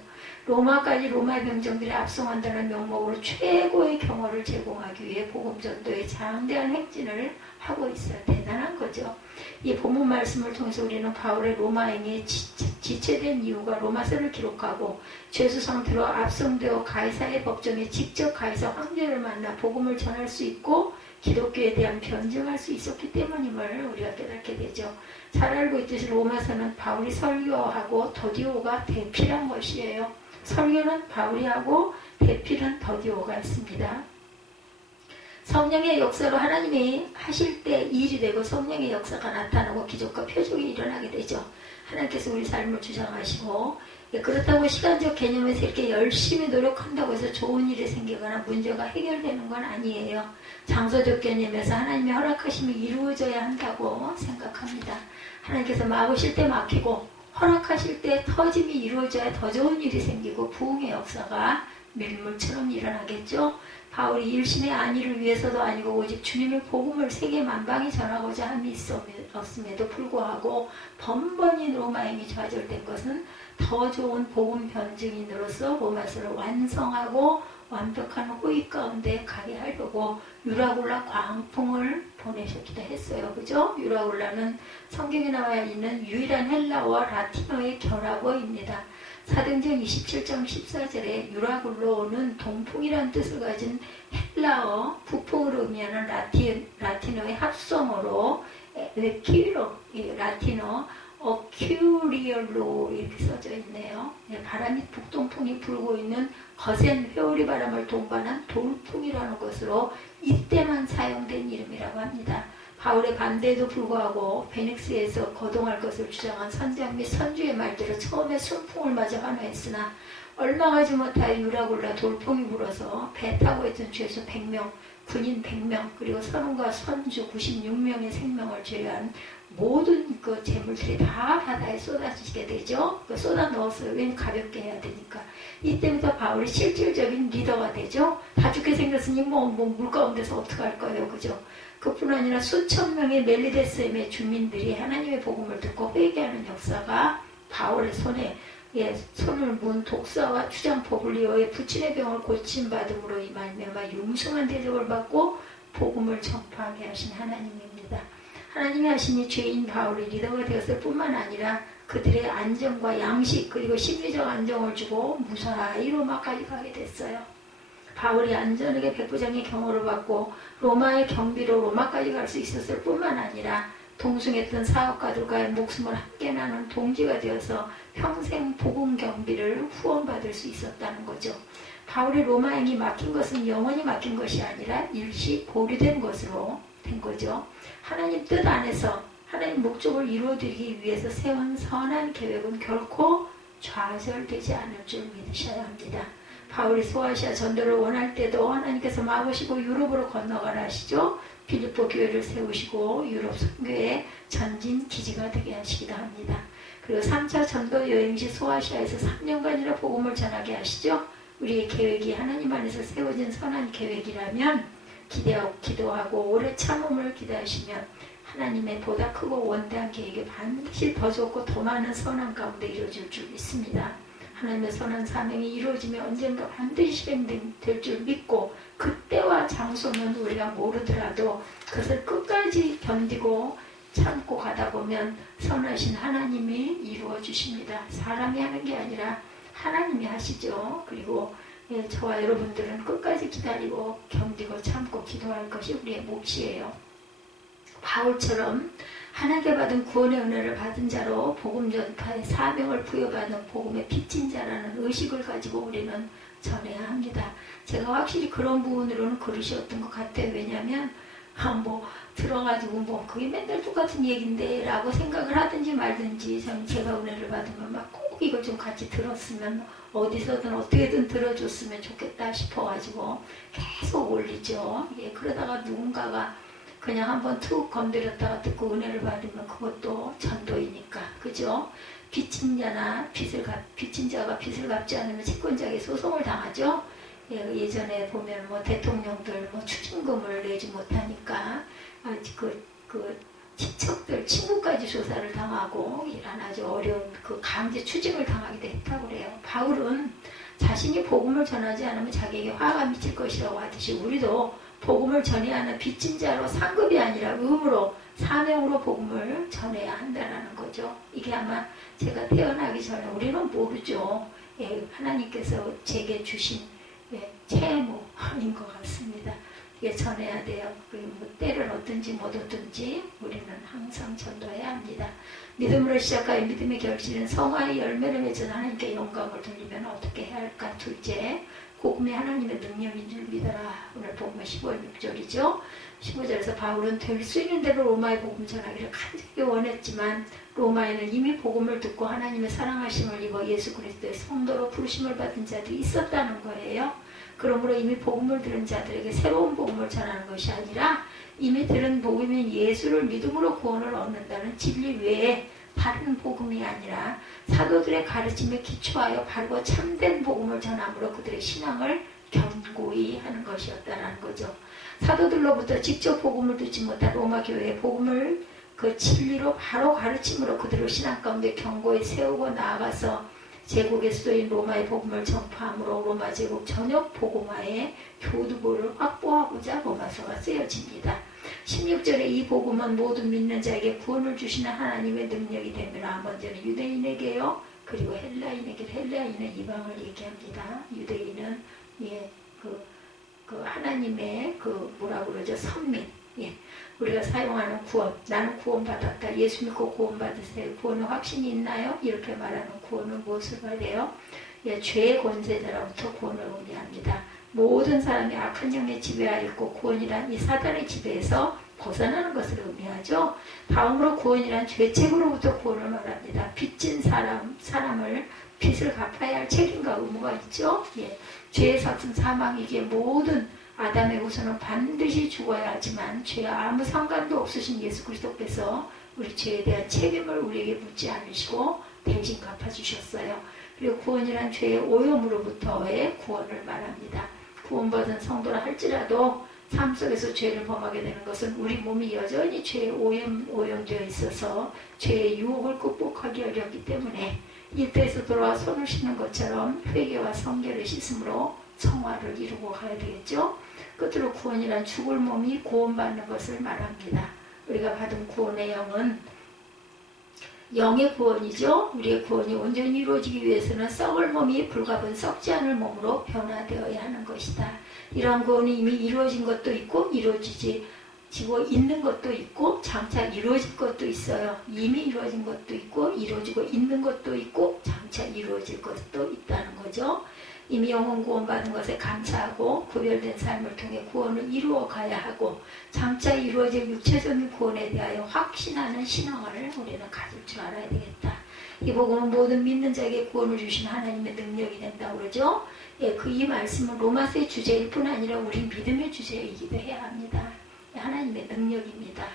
로마까지 로마의 병정들이 압송한다는 명목으로 최고의 경호를 제공하기 위해 복음전도의 장대한 행진을 하고 있어요. 대단한 거죠. 이 본문 말씀을 통해서 우리는 바울의 로마행에 지체된 이유가 로마서를 기록하고 죄수 상태로 압송되어 가이사의 법정에 직접 가이사 황제를 만나 복음을 전할 수 있고 기독교에 대한 변증할 수 있었기 때문임을 우리가 깨닫게 되죠. 잘 알고 있듯이 로마서는 바울이 설교하고 더디오가 대필한 것이에요. 설교는 바울이 하고 대필은 더디오가 했습니다. 성령의 역사로 하나님이 하실 때 일이 되고 성령의 역사가 나타나고 기적과 표적이 일어나게 되죠. 하나님께서 우리 삶을 주장하시고 그렇다고 시간적 개념에서 이렇게 열심히 노력한다고 해서 좋은 일이 생기거나 문제가 해결되는 건 아니에요. 장소적 개념에서 하나님이 허락하심이 이루어져야 한다고 생각합니다. 하나님께서 막으실 때 막히고 허락하실 때 터짐이 이루어져야 더 좋은 일이 생기고 부흥의 역사가 밀물처럼 일어나겠죠. 바울이 일신의 안위를 위해서도 아니고 오직 주님의 복음을 세계 만방에 전하고자 함이 있었음에도 불구하고 번번이 로마행이 좌절된 것은 더 좋은 복음 변증인으로서 로마서를 완성하고 완벽한 호의 가운데 가게 하려고 유라굴라 광풍을 보내셨기도 했어요. 그죠? 유라굴라는 성경에 나와 있는 유일한 헬라어와 라틴어의 결합어입니다. 사도행전 27장 14절에 유라굴로는 동풍이라는 뜻을 가진 헬라어, 북풍을 의미하는 라틴어의 합성어로 에퀴로, 라틴어 어큐리얼로 이렇게 써져 있네요. 바람이 북동풍이 불고 있는 거센 회오리 바람을 동반한 돌풍이라는 것으로 이때만 사용된 이름이라고 합니다. 바울의 반대에도 불구하고 베닉스에서 거동할 것을 주장한 선장 및 선주의 말대로 처음에 순풍을 맞아 환호했으나 얼마 가지 못하여 유라굴라 돌풍이 불어서 배 타고 있던 죄수 100명, 군인 100명, 그리고 선원과 선주 96명의 생명을 제외한 모든 그 재물들이 다 바다에 쏟아지게 되죠. 쏟아 넣었어요. 왜냐면 가볍게 해야 되니까. 이때부터 바울이 실질적인 리더가 되죠. 다 죽게 생겼으니 물 가운데서 어떡할 거예요. 그죠? 그뿐 아니라 수천 명의 멜리데스임의 주민들이 하나님의 복음을 듣고 회개하는 역사가 바울의 손에 손을 문 독사와 추장 포블리오의 부친의 병을 고침받음으로 이 말미암아 융성한 대접을 받고 복음을 전파하게 하신 하나님입니다. 하나님이 하시니 죄인 바울이 리더가 되었을 뿐만 아니라 그들의 안정과 양식 그리고 심리적 안정을 주고 무사히 로마까지 가게 됐어요. 바울이 안전하게 백부장의 경호를 받고 로마의 경비로 로마까지 갈 수 있었을 뿐만 아니라 동승했던 사업가들과의 목숨을 함께 나눈 동지가 되어서 평생 복음 경비를 후원받을 수 있었다는 거죠. 바울이 로마행이 막힌 것은 영원히 막힌 것이 아니라 일시 보류된 것으로 된 거죠. 하나님 뜻 안에서 하나님 목적을 이루어드리기 위해서 세운 선한 계획은 결코 좌절되지 않을 줄 믿으셔야 합니다. 바울이 소아시아 전도를 원할 때도 하나님께서 막으시고 유럽으로 건너가라 하시죠. 빌립보 교회를 세우시고 유럽 선교의 전진 기지가 되게 하시기도 합니다. 그리고 3차 전도 여행시 소아시아에서 3년간이나 복음을 전하게 하시죠. 우리의 계획이 하나님 안에서 세워진 선한 계획이라면 기대하고 기도하고 오래 참음을 기대하시면 하나님의 보다 크고 원대한 계획이 반드시 더 좋고 더 많은 선한 가운데 이루어질 줄 믿습니다. 하나님의 선한 사명이 이루어지면 언젠가 반드시 실행될 줄 믿고 그때와 장소는 우리가 모르더라도 그것을 끝까지 견디고 참고 가다 보면 선하신 하나님이 이루어 주십니다. 사람이 하는 게 아니라 하나님이 하시죠. 그리고 저와 여러분들은 끝까지 기다리고 견디고 참고 기도할 것이 우리의 몫이에요. 바울처럼 하나님께 받은 구원의 은혜를 받은 자로 복음 전파의 사명을 부여받은 복음의 빚진 자라는 의식을 가지고 우리는 전해야 합니다. 제가 확실히 그런 부분으로는 그릇이었던 것 같아요. 왜냐하면 들어가지고 그게 맨날 똑같은 얘기인데 라고 생각을 하든지 말든지 제가 은혜를 받으면 막 꼭 이걸 좀 같이 들었으면 어디서든 어떻게든 들어줬으면 좋겠다 싶어가지고 계속 올리죠. 그러다가 누군가가 그냥 한번 툭 건드렸다가 듣고 은혜를 받으면 그것도 전도이니까. 그죠? 빚진 자가 빚을 갚지 않으면 채권자에게 소송을 당하죠. 예전에 보면 대통령들 추징금을 내지 못하니까 친척들 친구까지 조사를 당하고 이런 아주 어려운 강제 추징을 당하기도 했다고 그래요. 바울은 자신이 복음을 전하지 않으면 자기에게 화가 미칠 것이라고 하듯이 우리도 복음을 전해야 하는 빚진 자로 상급이 아니라 의무로 사명으로 복음을 전해야 한다는 거죠. 이게 아마 제가 태어나기 전에 우리는 모르죠. 하나님께서 제게 주신 채무인 것 같습니다. 이게 전해야 돼요. 때를 얻든지 못 얻든지 우리는 항상 전도해야 합니다. 믿음으로 시작하여 믿음의 결실은 성화의 열매를 맺은 하나님께 영광을 돌리면 어떻게 해야 할까? 둘째, 복음이 하나님의 능력인 줄 믿어라. 오늘 복음은 15절 6절이죠. 15절에서 바울은 될 수 있는 대로 로마의 복음 전하기를 간절히 원했지만 로마에는 이미 복음을 듣고 하나님의 사랑하심을 입어 예수 그리스도의 성도로 부르심을 받은 자들이 있었다는 거예요. 그러므로 이미 복음을 들은 자들에게 새로운 복음을 전하는 것이 아니라 이미 들은 복음인 예수를 믿음으로 구원을 얻는다는 진리 외에 다른 복음이 아니라 사도들의 가르침에 기초하여 바르고 참된 복음을 전함으로 그들의 신앙을 견고히 하는 것이었다는 거죠. 사도들로부터 직접 복음을 듣지 못한 로마 교회의 복음을 그 진리로 바로 가르침으로 그들을 신앙 가운데 견고히 세우고 나아가서 제국의 수도인 로마의 복음을 전파함으로 로마 제국 전역 복음화의 교두보를 확보하고자 로마서가 쓰여집니다. 16절에 이 복음은 모든 믿는 자에게 구원을 주시는 하나님의 능력이 되므로 먼저는 유대인에게요. 그리고 헬라인은 이방을 얘기합니다. 유대인은 하나님의 뭐라고 그러죠? 선민. 우리가 사용하는 구원. 나는 구원받았다. 예수 믿고 구원받으세요. 구원의 확신이 있나요? 이렇게 말하는 구원은 무엇을 말해요? 죄의 권세자로부터 구원을 의미합니다. 모든 사람이 악한 영의 지배하에 있고 구원이란 이 사단의 지배에서 벗어나는 것을 의미하죠. 다음으로 구원이란 죄책으로부터 구원을 말합니다. 빚진 사람을 빚을 갚아야 할 책임과 의무가 있죠. 죄의 삭은 사망이기에 모든 아담의 후손은 반드시 죽어야 하지만 죄와 아무 상관도 없으신 예수 그리스도께서 우리 죄에 대한 책임을 우리에게 묻지 않으시고 대신 갚아주셨어요. 그리고 구원이란 죄의 오염으로부터의 구원을 말합니다. 구원받은 성도라 할지라도 삶 속에서 죄를 범하게 되는 것은 우리 몸이 여전히 죄에 오염되어 있어서 죄의 유혹을 극복하기 어렵기 때문에 이때에서 돌아와 손을 씻는 것처럼 회개와 성결을 씻음으로 성화를 이루고 가야 되겠죠. 끝으로 구원이란 죽을 몸이 구원받는 것을 말합니다. 우리가 받은 구원의 영은 영의 구원이죠. 우리의 구원이 온전히 이루어지기 위해서는 썩을 몸이 불가분 썩지 않을 몸으로 변화되어야 하는 것이다. 이러한 구원이 이미 이루어진 것도 있고 이루어지고 있는 것도 있고 장차 이루어질 것도 있어요. 이미 이루어진 것도 있고 이루어지고 있는 것도 있고 장차 이루어질 것도 있다는 거죠. 이미 영혼 구원받은 것에 감사하고 구별된 삶을 통해 구원을 이루어 가야 하고 장차 이루어질 육체적인 구원에 대하여 확신하는 신앙을 우리는 가질 줄 알아야 되겠다. 이 복음은 모든 믿는 자에게 구원을 주신 하나님의 능력이 된다고 그러죠. 예, 이 말씀은 로마서의 주제일 뿐 아니라 우리 믿음의 주제이기도 해야 합니다. 하나님의 능력입니다.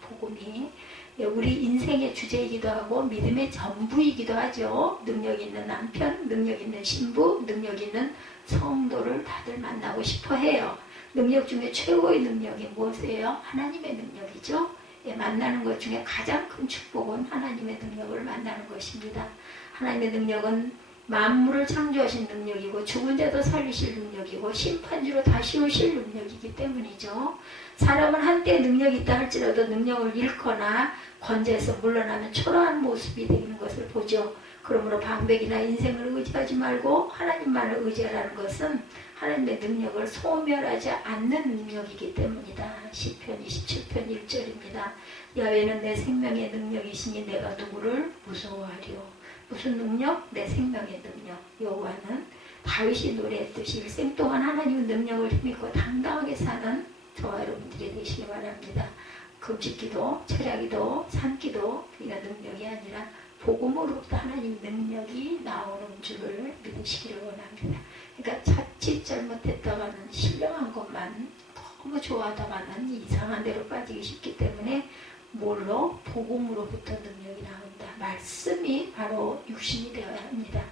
복음이. 우리 인생의 주제이기도 하고 믿음의 전부이기도 하죠. 능력 있는 남편, 능력 있는 신부, 능력 있는 성도를 다들 만나고 싶어 해요. 능력 중에 최고의 능력이 무엇이에요? 하나님의 능력이죠. 만나는 것 중에 가장 큰 축복은 하나님의 능력을 만나는 것입니다. 하나님의 능력은 만물을 창조하신 능력이고 죽은 자도 살리실 능력이고 심판주로 다시 오실 능력이기 때문이죠. 사람은 한때 능력이 있다 할지라도 능력을 잃거나 권세에서 물러나면 초라한 모습이 되는 것을 보죠. 그러므로 방백이나 인생을 의지하지 말고 하나님만을 의지하라는 것은 하나님의 능력을 소멸하지 않는 능력이기 때문이다. 시편 27편 1절입니다. 야훼는 내 생명의 능력이시니 내가 누구를 무서워하리요. 무슨 능력? 내 생명의 능력. 여호와는 다윗이 노래했듯이 일생 동안 하나님의 능력을 힘입고 당당하게 사는 저와 여러분들이 되시기 바랍니다. 금식기도, 철야기도, 산기도 그냥 능력이 아니라 복음으로부터 하나님 능력이 나오는 줄을 믿으시기를 원합니다. 그러니까 자칫 잘못했다가는 신령한 것만 너무 좋아하다가는 이상한 데로 빠지기 쉽기 때문에 뭘로? 복음으로부터 능력이 나온다. 말씀이 바로 육신이 되어야 합니다.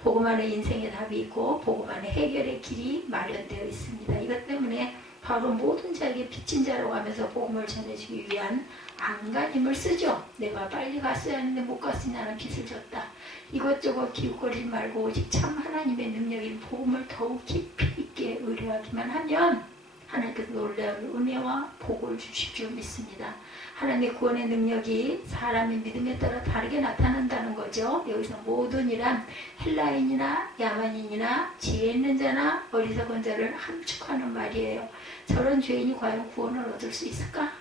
복음 안에 인생의 답이 있고 복음 안에 해결의 길이 마련되어 있습니다. 이것 때문에 바로 모든 자에게 빚진 자로 가면서 복음을 전해주기 위한 안간힘을 쓰죠. 내가 빨리 갔어야 하는데 못 갔으냐는 빚을 졌다. 이것저것 기웃거리지 말고 오직 참 하나님의 능력인 복음을 더욱 깊이 있게 의뢰하기만 하면 하나님께서 놀라운 은혜와 복을 주실 줄 믿습니다. 하나님의 구원의 능력이 사람의 믿음에 따라 다르게 나타난다는 거죠. 여기서 모든이란 헬라인이나 야만인이나 지혜 있는 자나 어리석은 자를 함축하는 말이에요. 저런 죄인이 과연 구원을 얻을 수 있을까?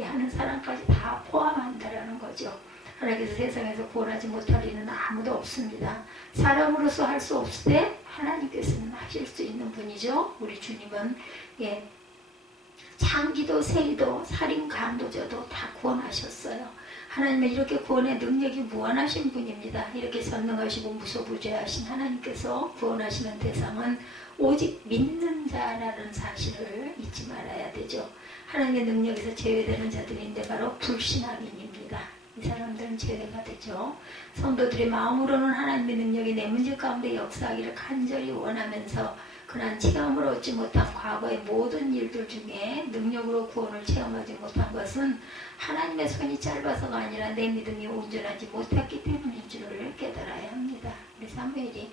하는 사람까지 다 포함한다라는 거죠. 하나님께서 세상에서 구원하지 못할 이는 아무도 없습니다. 사람으로서 할 수 없을 때 하나님께서는 하실 수 있는 분이죠. 우리 주님은 창기도 세리도 살인 강도저도 다 구원하셨어요. 하나님은 이렇게 구원의 능력이 무한하신 분입니다. 이렇게 전능하시고 무소부재하신 하나님께서 구원하시는 대상은 오직 믿는 자라는 사실을 잊지 말아야 되죠. 하나님의 능력에서 제외되는 자들인데 바로 불신앙인입니다. 이 사람들은 제외가 되죠. 성도들의 마음으로는 하나님의 능력이 내 문제 가운데 역사하기를 간절히 원하면서 그러나 체험을 얻지 못한 과거의 모든 일들 중에 능력으로 구원을 체험하지 못한 것은 하나님의 손이 짧아서가 아니라 내 믿음이 온전하지 못했기 때문인 줄을 깨달아야 합니다. 우리 사무엘이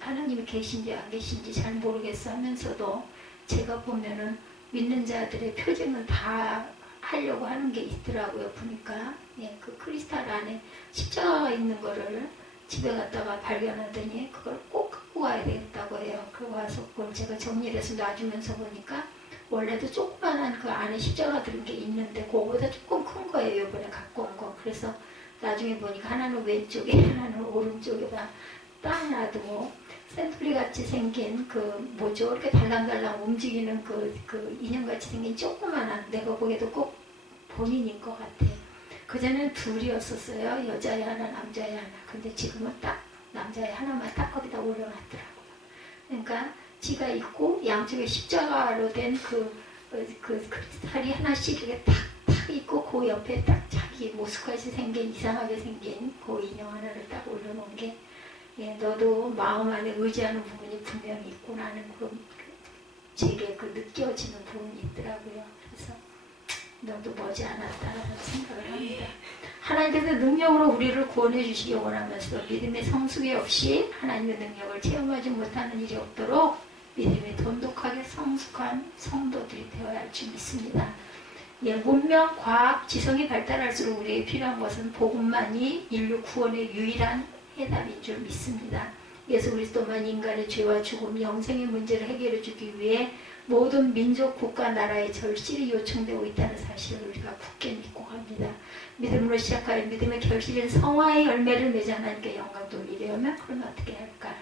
하나님이 계신지 안 계신지 잘 모르겠어 하면서도 제가 보면은 믿는 자들의 표정은 다 하려고 하는 게 있더라고요. 보니까 그 크리스탈 안에 십자가가 있는 거를 집에 갔다가 발견하더니 그걸 꼭 갖고 와야 되겠다고 해요. 그거 와서 그걸 제가 정리를 해서 놔주면서 보니까 원래도 조그만한 그 안에 십자가 들은 게 있는데 그거보다 조금 큰 거예요. 이번에 갖고 온 거. 그래서 나중에 보니까 하나는 왼쪽에 하나는 오른쪽에다 딱 놔두고 샘플리 같이 생긴 이렇게 달랑달랑 움직이는 그 인형같이 생긴 조그만한 내가 보기에도 꼭 본인인 것 같아. 그전에는 둘이었었어요. 여자애 하나, 남자애 하나. 근데 지금은 딱 남자애 하나만 딱 거기다 올려놨더라고요. 그러니까 지가 있고 양쪽에 십자가로 된 크리스탈이 하나씩 이렇게 탁탁 있고 그 옆에 딱 자기 모습같이 생긴 이상하게 생긴 그 인형 하나를 딱 올려놓은 게 너도 마음 안에 의지하는 부분이 분명히 있구나 하는 제게 그 느껴지는 부분이 있더라고요. 그래서 너도 머지않았다라는 생각을 합니다. 하나님께서 능력으로 우리를 구원해 주시기 원하면서 믿음의 성숙이 없이 하나님의 능력을 체험하지 못하는 일이 없도록 믿음이 돈독하게 성숙한 성도들이 되어야 할 줄 믿습니다. 예, 문명, 과학, 지성이 발달할수록 우리에게 필요한 것은 복음만이 인류 구원의 유일한 해답인 줄 믿습니다. 예수 그리스도만 인간의 죄와 죽음, 영생의 문제를 해결해 주기 위해 모든 민족, 국가, 나라의 절실히 요청되고 있다는 사실을 우리가 굳게 믿고 갑니다. 믿음으로 시작하여 믿음의 결실인 성화의 열매를 맺어 하나님께 영광 돌리려면 그러면 어떻게 할까?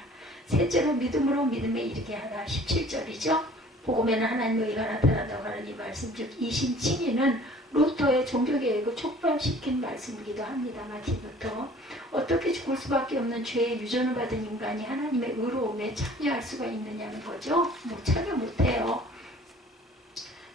셋째로 믿음으로 믿음에 이르게 하라. 17절이죠. 복음에는 하나님의 의가 나타난다고 하는 이 말씀, 즉 이신칭의는 루터의 종교개혁을 촉발시킨 말씀이기도 합니다. 마치부터 어떻게 죽을 수밖에 없는 죄의 유전을 받은 인간이 하나님의 의로움에 참여할 수가 있느냐는 거죠. 참여 못해요.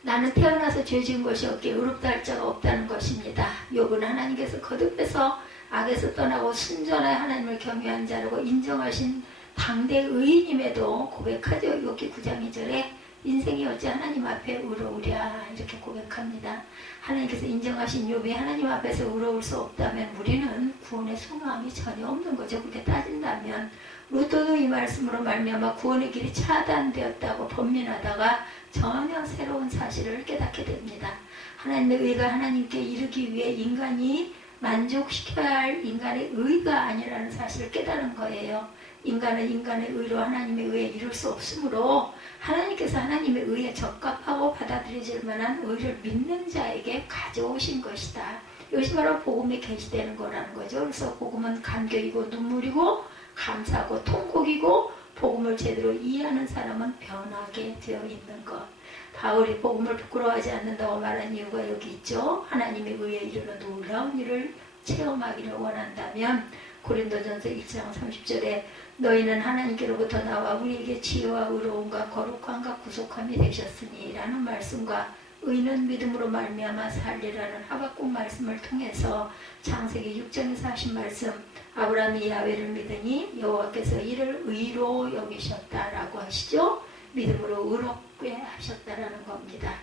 나는 태어나서 죄 지은 것이 없기에 의롭다 할 자가 없다는 것입니다. 욥은 하나님께서 거듭해서 악에서 떠나고 순전하여 하나님을 경외한 자라고 인정하신 당대 의인임에도 고백하죠. 욥기 9장 2절에 인생이 어찌 하나님 앞에 의로우랴 이렇게 고백합니다. 하나님께서 인정하신 욥이 하나님 앞에서 의로울 수 없다면 우리는 구원의 소망이 전혀 없는 거죠. 그렇게 따진다면 루터도 이 말씀으로 말미암아 구원의 길이 차단되었다고 번민하다가 전혀 새로운 사실을 깨닫게 됩니다. 하나님의 의가 하나님께 이르기 위해 인간이 만족시켜야 할 인간의 의가 아니라는 사실을 깨달은 거예요. 인간은 인간의 의로 하나님의 의에 이룰 수 없으므로 하나님께서 하나님의 의에 적합하고 받아들여질 만한 의를 믿는 자에게 가져오신 것이다. 이것이 바로 복음에 계시되는 거라는 거죠. 그래서 복음은 감격이고 눈물이고 감사하고 통곡이고 복음을 제대로 이해하는 사람은 변하게 되어 있는 것. 바울이 복음을 부끄러워하지 않는다고 말한 이유가 여기 있죠. 하나님의 의에 이르는 놀라운 일을 체험하기를 원한다면 고린도전서 1장 30절에 너희는 하나님께로부터 나와 우리에게 지혜와 의로움과 거룩함과 구속함이 되셨으니 라는 말씀과 의는 믿음으로 말미암아 살리라는 하박국 말씀을 통해서 창세기 6장에서 하신 말씀 아브라함이 야훼를 믿으니 여호와께서 이를 의로 여기셨다라고 하시죠. 믿음으로 의롭게 하셨다라는 겁니다.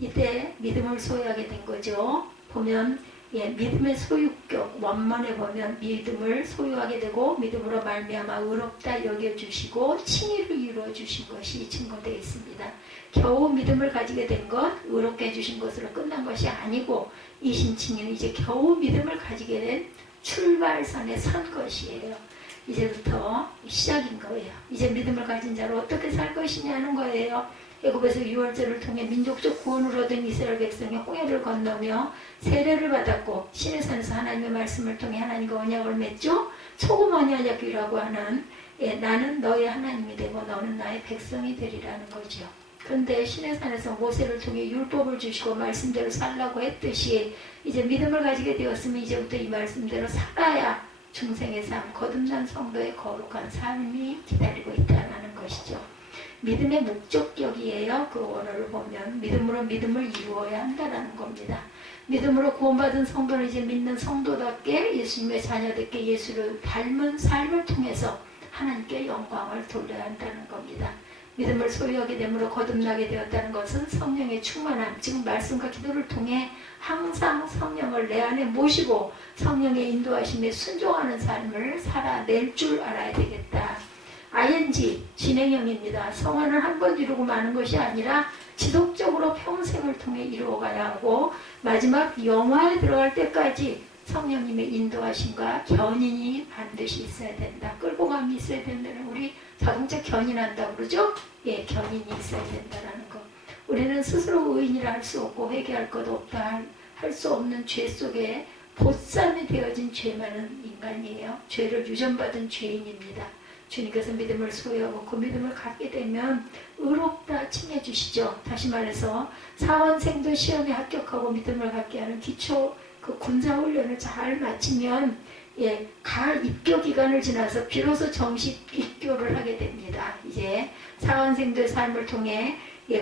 이때 믿음을 소유하게 된 거죠. 보면 믿음의 소유격 원문에 보면 믿음을 소유하게 되고 믿음으로 말미암아 의롭다 여겨주시고 칭의를 이루어 주신 것이 증거되어 있습니다. 겨우 믿음을 가지게 된 것, 의롭게 해주신 것으로 끝난 것이 아니고 이신칭의는 이제 겨우 믿음을 가지게 된 출발선에 선 것이에요. 이제부터 시작인 거예요. 이제 믿음을 가진 자로 어떻게 살 것이냐는 거예요. 애굽에서 유월절을 통해 민족적 구원을 얻은 이스라엘 백성이 홍해를 건너며 세례를 받았고 신의 산에서 하나님의 말씀을 통해 하나님과 언약을 맺죠. 소금 언약이라고 하는 나는 너의 하나님이 되고 너는 나의 백성이 되리라는 거죠. 그런데 신의 산에서 모세를 통해 율법을 주시고 말씀대로 살라고 했듯이 이제 믿음을 가지게 되었으면 이제부터 이 말씀대로 살아야 중생의 삶, 거듭난 성도의 거룩한 삶이 기다리고 있다는 것이죠. 믿음의 목적격이에요. 그 원어를 보면 믿음으로 믿음을 이루어야 한다는 겁니다. 믿음으로 구원받은 성도는 이제 믿는 성도답게 예수님의 자녀답게 예수를 닮은 삶을 통해서 하나님께 영광을 돌려야 한다는 겁니다. 믿음을 소유하게 되므로 거듭나게 되었다는 것은 성령의 충만함, 즉 말씀과 기도를 통해 항상 성령을 내 안에 모시고 성령의 인도하심에 순종하는 삶을 살아낼 줄 알아야 되겠다. ing, 진행형입니다. 성화는 한 번 이루고 마는 것이 아니라 지속적으로 평생을 통해 이루어가야 하고 마지막 영화에 들어갈 때까지 성령님의 인도하심과 견인이 반드시 있어야 된다. 끌고 감이 있어야 된다는, 우리 자동차 견인한다고 그러죠? 예, 견인이 있어야 된다는 거. 우리는 스스로 의인이라 할 수 없고 회개할 것 없다 할 수 없는 죄 속에 보쌈이 되어진 죄 많은 인간이에요. 죄를 유전받은 죄인입니다. 주님께서 믿음을 소유하고 그 믿음을 갖게 되면 의롭다 칭해 주시죠. 다시 말해서 사원생도 시험에 합격하고 믿음을 갖게 하는 기초 그 군사훈련을 잘 마치면 가을 입교 기간을 지나서 비로소 정식 입교를 하게 됩니다. 이제 사원생도의 삶을 통해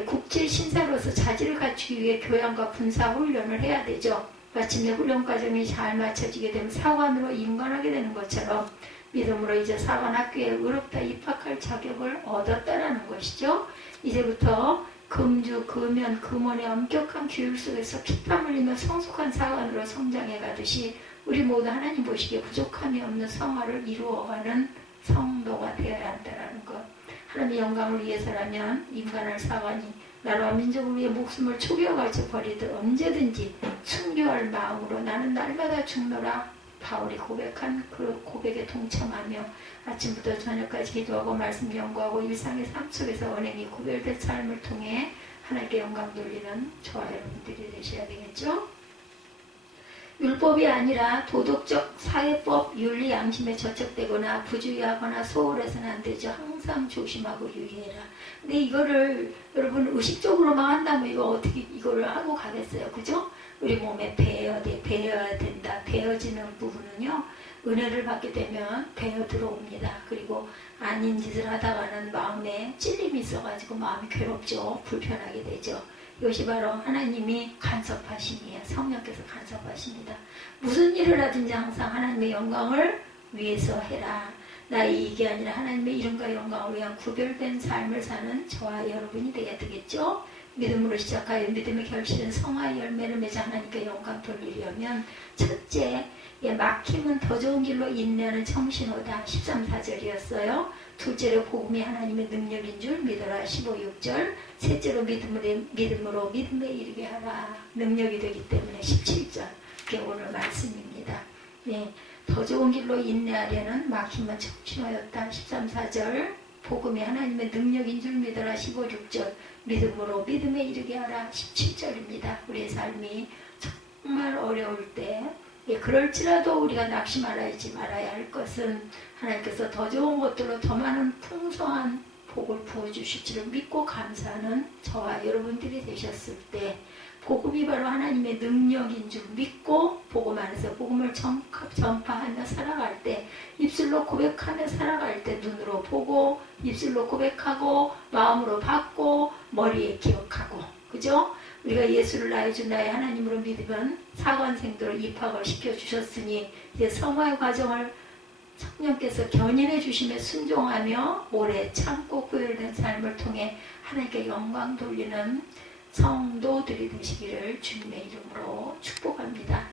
국제 신사로서 자질을 갖추기 위해 교양과 군사훈련을 해야 되죠. 마침내 훈련 과정이 잘 마쳐지게 되면 사관으로 임관하게 되는 것처럼 믿음으로 이제 사관학교에 의롭다 입학할 자격을 얻었다라는 것이죠. 이제부터 금주, 금연, 금원의 엄격한 규율 속에서 피땀 흘리며 성숙한 사관으로 성장해 가듯이 우리 모두 하나님 보시기에 부족함이 없는 성화를 이루어가는 성도가 되어야 한다는 것. 하나님의 영광을 위해서라면 인간을 사관이 나라와 민족을 위해 목숨을 초기어가지고 버리듯 언제든지 순교할 마음으로 나는 날마다 죽노라 바울이 고백한 그 고백에 동참하며 아침부터 저녁까지 기도하고 말씀 연구하고 일상의 삶 속에서 언행이 구별된 삶을 통해 하나님께 영광 돌리는 저와 여러분들이 되셔야 되겠죠. 율법이 아니라 도덕적 사회법 윤리 양심에 저촉되거나 부주의하거나 소홀해서는 안 되죠. 항상 조심하고 유의해라. 근데 이거를 여러분 의식적으로만 한다면 이거 어떻게 이거를 하고 가겠어요, 그죠? 우리 몸에 배어야 된다. 배어지는 부분은요, 은혜를 받게 되면 배어 들어옵니다. 그리고 아닌 짓을 하다가는 마음에 찔림이 있어가지고 마음이 괴롭죠. 불편하게 되죠. 이것이 바로 하나님이 간섭하심이에요. 성령께서 간섭하십니다. 무슨 일을 하든지 항상 하나님의 영광을 위해서 해라. 나의 이익이 아니라 하나님의 이름과 영광을 위한 구별된 삶을 사는 저와 여러분이 되어야 되겠죠. 믿음으로 시작하여 믿음의 결실은 성화의 열매를 맺어 하나님께 영광 돌리려면 첫째, 막힘은 더 좋은 길로 인내하는 청신호다. 13, 4절이었어요. 둘째로 복음이 하나님의 능력인 줄 믿어라. 15, 6절. 셋째로 믿음으로 믿음에 이르게 하라. 능력이 되기 때문에 17절. 그게 오늘 말씀입니다. 네, 더 좋은 길로 인내하려는 막힘은 청신호였다. 13, 4절. 복음이 하나님의 능력인 줄 믿어라. 15, 6절. 믿음으로 믿음에 이르게 하라. 17절입니다. 우리의 삶이 정말 어려울 때 그럴지라도 우리가 낙심하지 말아야 할 것은 하나님께서 더 좋은 것들로 더 많은 풍성한 복을 부어주실 줄을 믿고 감사하는 저와 여러분들이 되셨을 때 복음이 바로 하나님의 능력인 줄 믿고 복음 안에서 복음을 전파하며 살아갈 때 입술로 고백하며 살아갈 때 눈으로 보고 입술로 고백하고 마음으로 받고 머리에 기억하고 그죠? 우리가 예수를 나의 주 나의 하나님으로 믿으면 사관생도로 입학을 시켜주셨으니 이제 성화의 과정을 성령께서 견인해 주심에 순종하며 오래 참고 구별된 삶을 통해 하나님께 영광 돌리는 성도들이 되시기를 주님의 이름으로